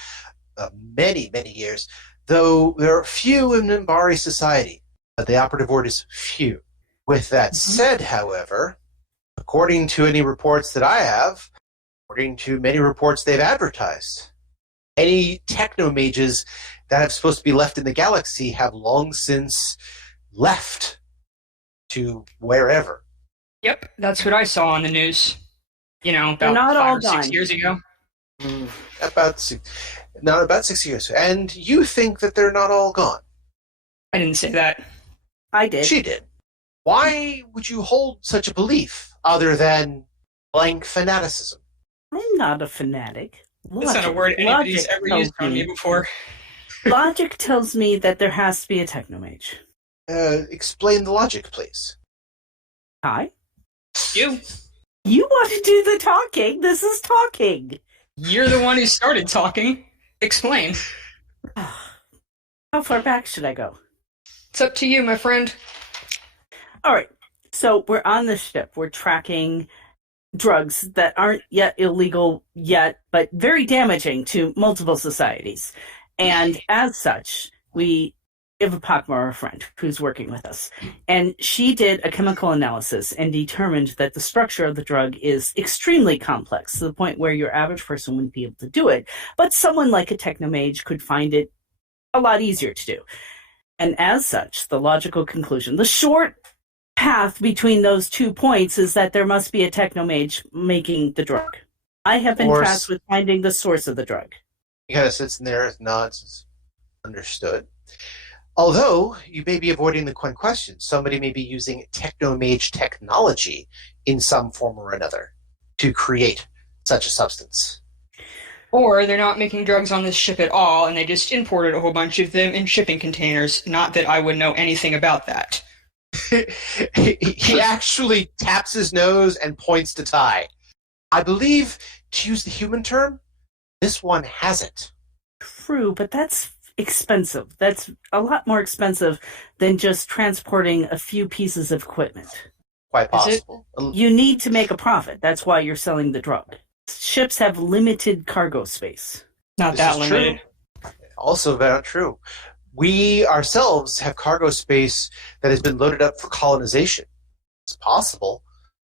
many, many years, though there are few in Mimbari society. The operative word is few. With that said, however, according to any reports that I have, according to many reports they've advertised, any technomages that have supposed to be left in the galaxy have long since left to wherever. Yep, that's what I saw on the news. About not 5 all or 6 done. years ago. About 6 years. And you think that they're not all gone? I didn't say that. I did. She did. Why would you hold such a belief other than blank fanaticism? I'm not a fanatic. That's not a word anybody's ever used on me before. Logic tells me that there has to be a technomage. Explain the logic, please. Hi? You want to do the talking. This is talking. You're the one who started talking. Explain. How far back should I go? It's up to you, my friend. All right. So we're on the ship. We're tracking drugs that aren't yet illegal yet, but very damaging to multiple societies. And as such, we have a Pakmar, a friend, who's working with us. And she did a chemical analysis and determined that the structure of the drug is extremely complex to the point where your average person wouldn't be able to do it. But someone like a technomage could find it a lot easier to do. And as such, the logical conclusion, the short path between those 2 points is that there must be a technomage making the drug. I have been tasked with finding the source of the drug. He kind of sits in there, nods, understood. Although, you may be avoiding the question. Somebody may be using technomage technology in some form or another to create such a substance. Or they're not making drugs on this ship at all, and they just imported a whole bunch of them in shipping containers. Not that I would know anything about that. He actually taps his nose and points to Ty. I believe, to use the human term, this one hasn't. True, but that's expensive. That's a lot more expensive than just transporting a few pieces of equipment. Quite possible. You need to make a profit. That's why you're selling the drug. Ships have limited cargo space. Not that limited. True. Also very true. We ourselves have cargo space that has been loaded up for colonization. It's possible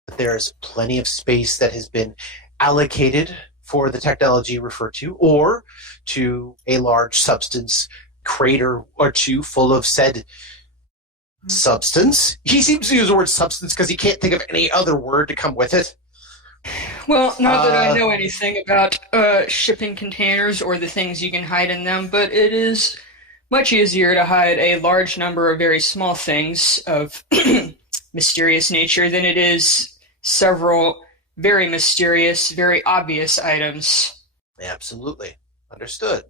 that there's plenty of space that has been allocated for the technology referred to, or to a large substance crater or two full of said substance. He seems to use the word substance because he can't think of any other word to come with it. Well, not that I know anything about shipping containers or the things you can hide in them, but it is much easier to hide a large number of very small things of mysterious nature than it is several very mysterious, very obvious items. Absolutely. Understood.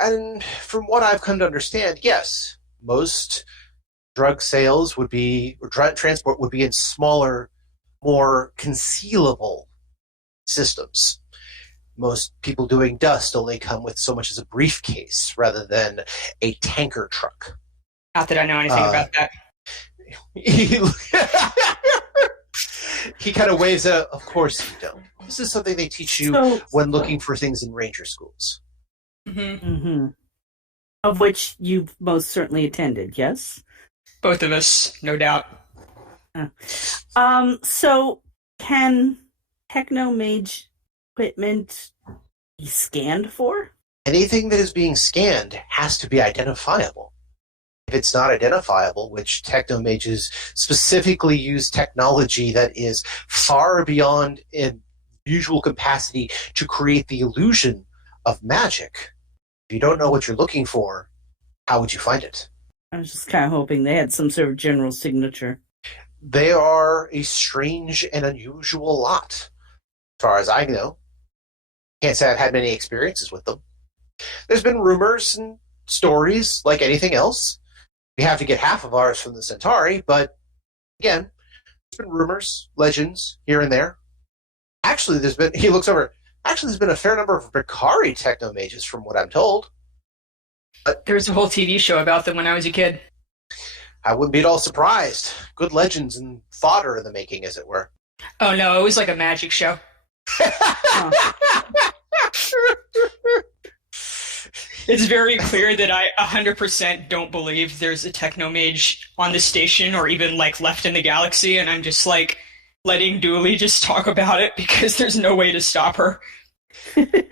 And from what I've come to understand, yes, most drug sales would be, or drug transport would be in smaller, more concealable systems. Most people doing dust only come with so much as a briefcase rather than a tanker truck. Not that I know anything about that. He kind of waves out, of course you don't. This is something they teach you when looking for things in ranger schools. Mm-hmm. Mm-hmm. Of which you've most certainly attended, yes? Both of us, no doubt. So can technomage equipment be scanned for? Anything that is being scanned has to be identifiable. If it's not identifiable, which technomages specifically use technology that is far beyond in usual capacity to create the illusion of magic. If you don't know what you're looking for, how would you find it? I was just kind of hoping they had some sort of general signature. They are a strange and unusual lot, as far as I know. Can't say I've had many experiences with them. There's been rumors and stories like anything else. We have to get half of ours from the Centauri, but again, there's been rumors, legends here and there. Actually, he looks over, there's been a fair number of Mimbari technomages from what I'm told. But there was a whole TV show about them when I was a kid. I wouldn't be at all surprised. Good legends and fodder in the making, as it were. Oh no, it was like a magic show. It's very clear that I 100% don't believe there's a technomage on the station or even like left in the galaxy, and I'm just like letting Dooley just talk about it because there's no way to stop her.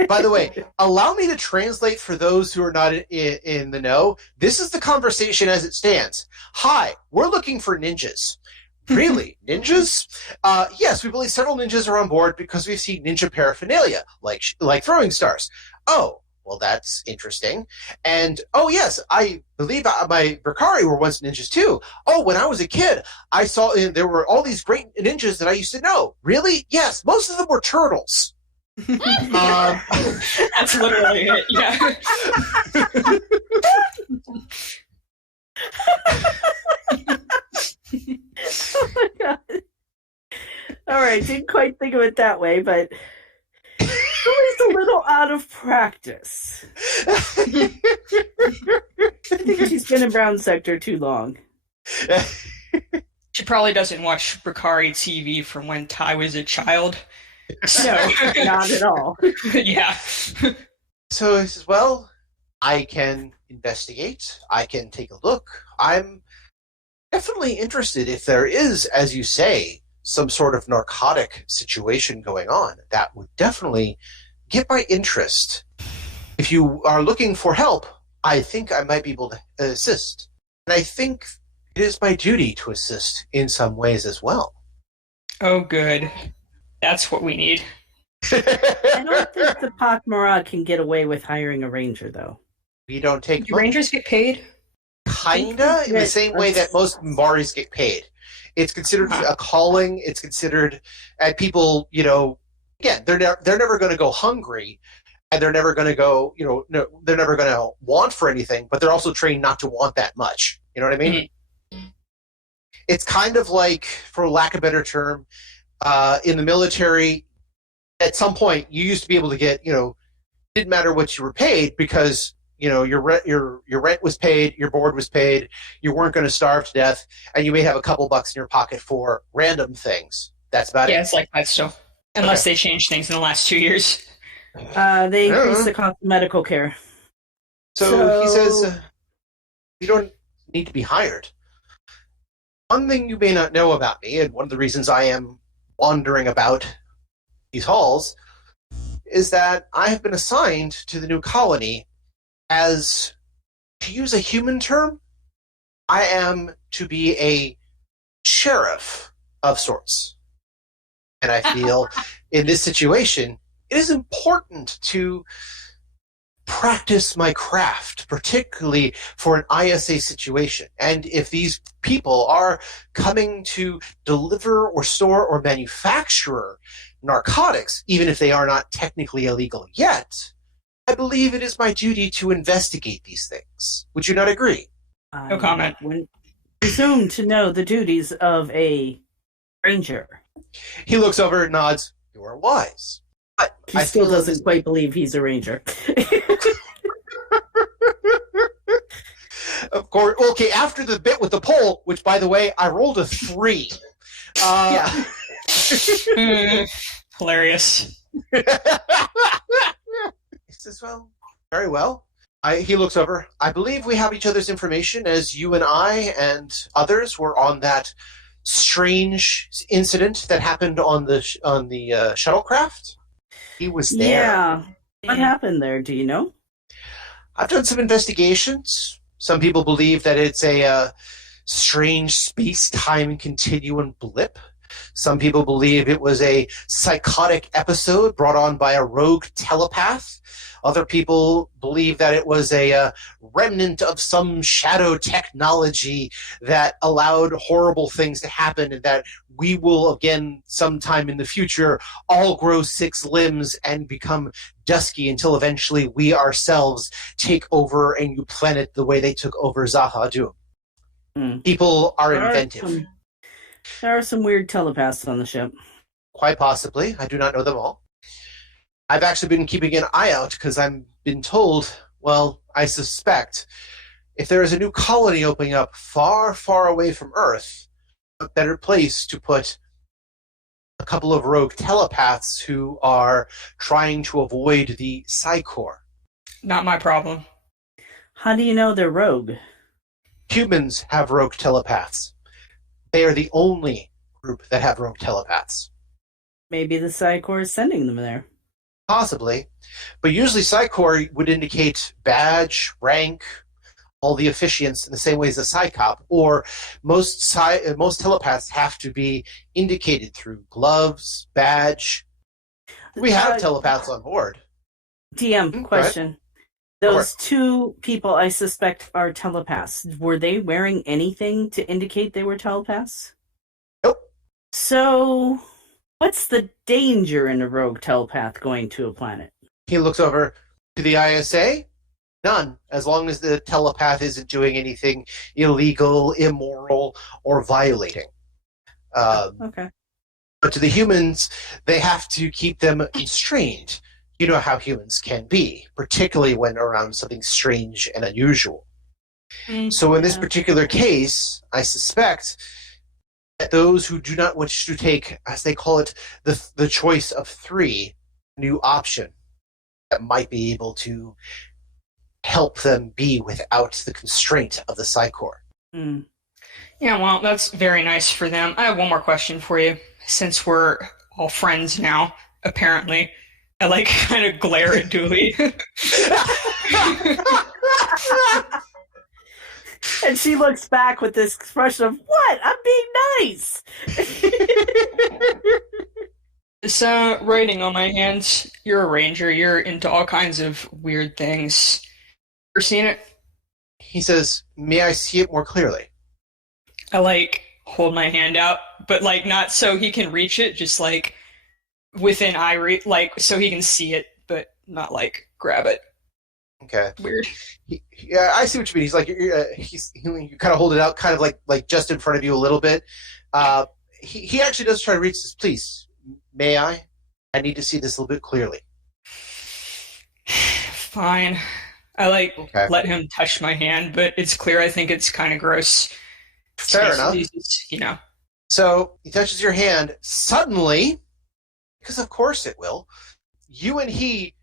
By the way, allow me to translate for those who are not in the know. This is the conversation as it stands. Hi, we're looking for ninjas. Really? Ninjas? Yes, we believe several ninjas are on board because we've seen ninja paraphernalia, like throwing stars. Oh, well, that's interesting. And, oh, yes, I believe my Mimbari were once ninjas, too. Oh, when I was a kid, I saw there were all these great ninjas that I used to know. Really? Yes, most of them were turtles. That's literally it, yeah. Oh my god. All right, didn't quite think of it that way, but it's a little out of practice. I think she's been in Brown Sector too long. She probably doesn't watch Mimbari TV from when Ty was a child. So not at all. Yeah. So he says, well, I can investigate. I can take a look. I'm definitely interested if there is, as you say, some sort of narcotic situation going on. That would definitely get my interest. If you are looking for help, I think I might be able to assist. And I think it is my duty to assist in some ways as well. Oh, good. That's what we need. I don't think the Pakmara can get away with hiring a ranger, though. We don't take Do rangers get paid? Kinda, in the same way that most Mimbaris get paid. It's considered a calling. It's considered, and people, again, they're never going to go hungry, and they're never going to go, they're never going to want for anything, but they're also trained not to want that much. You know what I mean? Mm-hmm. It's kind of like, for lack of a better term, in the military, at some point, you used to be able to get, didn't matter what you were paid because, your rent was paid, your board was paid, you weren't going to starve to death, and you may have a couple bucks in your pocket for random things. That's about it. Yeah, it's like that still. Unless they changed things in the last 2 years. They increased the cost of medical care. So he says, you don't need to be hired. One thing you may not know about me, and one of the reasons I am wandering about these halls, is that I have been assigned to the new colony as, to use a human term, I am to be a sheriff of sorts. And I feel in this situation, it is important to practice my craft, particularly for an ISA situation. And if these people are coming to deliver or store or manufacture narcotics, even if they are not technically illegal yet, I believe it is my duty to investigate these things. Would you not agree? No comment. When presumed to know the duties of a ranger. He looks over and nods. You are wise. But he still doesn't quite believe he's a ranger. Of course. Okay, after the bit with the pole, which, by the way, I rolled a 3. Yeah. Hilarious. He says, well, very well. He looks over. I believe we have each other's information, as you and I and others were on that strange incident that happened on the shuttlecraft. He was there. Yeah. What happened there? Do you know? I've done some investigations. Some people believe that it's a strange space-time continuum blip. Some people believe it was a psychotic episode brought on by a rogue telepath. Other people believe that it was a remnant of some shadow technology that allowed horrible things to happen, and that we will, again, sometime in the future, all grow 6 limbs and become dusky until eventually we ourselves take over a new planet the way they took over Zahadum. People are inventive. There are some weird telepaths on the ship. Quite possibly. I do not know them all. I've actually been keeping an eye out because I've been told, well, I suspect, if there is a new colony opening up far, far away from Earth, a better place to put a couple of rogue telepaths who are trying to avoid the Psychor. Not my problem. How do you know they're rogue? Humans have rogue telepaths. They are the only group that have rogue telepaths. Maybe the Psychor is sending them there. Possibly. But usually Psychor would indicate badge, rank, all the officiants in the same way as a Psychop. Or most telepaths have to be indicated through gloves, badge. We have telepaths on board. DM, question. Those 2 people I suspect are telepaths. Were they wearing anything to indicate they were telepaths? Nope. So, what's the danger in a rogue telepath going to a planet? He looks over to the ISA. None, as long as the telepath isn't doing anything illegal, immoral, or violating. Okay. But to the humans, they have to keep them constrained. You know how humans can be, particularly when around something strange and unusual. So in this particular case, I suspect that those who do not wish to take, as they call it, the choice of 3, new option, that might be able to help them be without the constraint of the Psychor. Yeah, well, that's very nice for them. I have one more question for you. Since we're all friends now, apparently, I kind of glare at Dooley. And she looks back with this expression of, what? I'm being nice! This writing on my hands, you're a ranger, you're into all kinds of weird things. Ever seen it? He says, may I see it more clearly? I hold my hand out, but not so he can reach it, just within eye reach, like so he can see it, but not like grab it. Okay. Weird. Yeah, I see what you mean. He's like you kind of hold it out, kind of like just in front of you a little bit. He actually does try to reach this. Please, may I? I need to see this a little bit clearly. Fine. I let him touch my hand, but it's clear. I think it's kind of gross. Fair enough. You know. So he touches your hand. Suddenly, because of course it will, you and he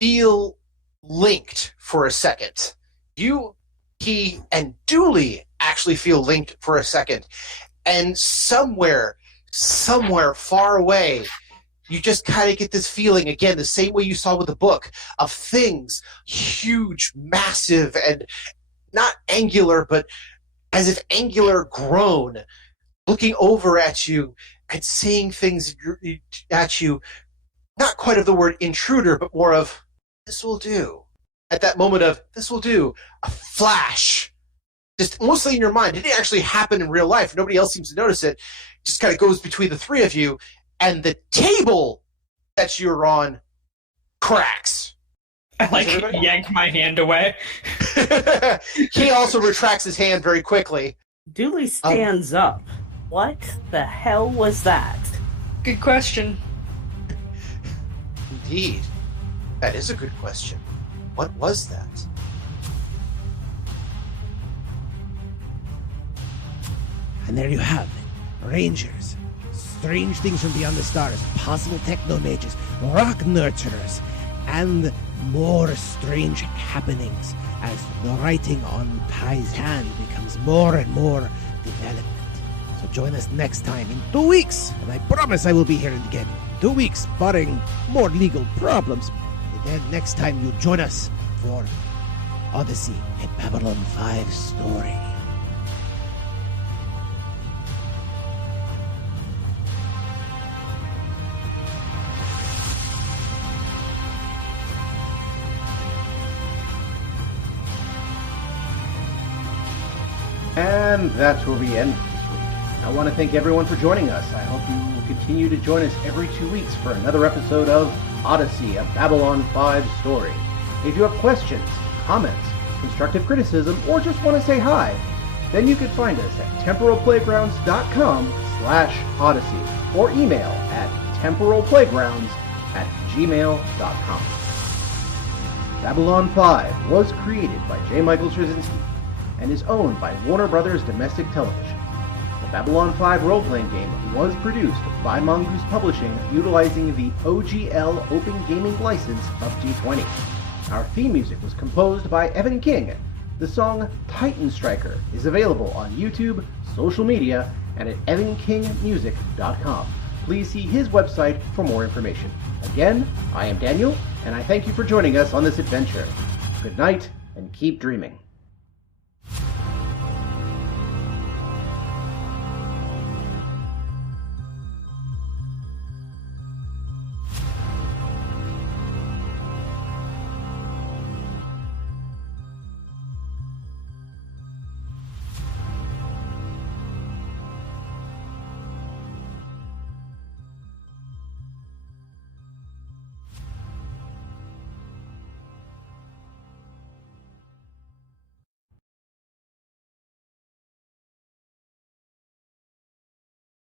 feel linked for a second. You, he, and Dooley actually feel linked for a second. And somewhere far away, you just kind of get this feeling, again, the same way you saw with the book, of things huge, massive, and not angular, but as if angular grown, looking over at you and saying things at you, not quite of the word intruder, but more of, this will do. At that moment of, this will do, a flash, just mostly in your mind. It didn't actually happen in real life. Nobody else seems to notice it. Just kind of goes between the three of you, and the table that you're on cracks. I yank my hand away. He also retracts his hand very quickly. Dooley stands up. What the hell was that? Good question. Indeed. That is a good question. What was that? And there you have it. Rangers. Strange things from beyond the stars. Possible technomages. Rock nurturers. And more strange happenings as the writing on Ty's hand becomes more and more development. So join us next time in 2 weeks. And I promise I will be here again. 2 weeks, barring more legal problems. And then next time you join us for Odyssey, a Babylon 5 story. And that's where we end this week. I want to thank everyone for joining us. I hope you will continue to join us every 2 weeks for another episode of Odyssey, a Babylon 5 story. If you have questions, comments, constructive criticism, or just want to say hi, then you can find us at temporalplaygrounds.com/Odyssey or email at temporalplaygrounds@gmail.com. Babylon 5 was created by J. Michael Straczynski and is owned by Warner Brothers Domestic Television. The Babylon 5 role-playing game was produced by Mongoose Publishing utilizing the OGL Open Gaming license of D20. Our theme music was composed by Evan King. The song Titan Striker is available on YouTube, social media, and at evankingmusic.com. Please see his website for more information. Again, I am Daniel, and I thank you for joining us on this adventure. Good night, and keep dreaming.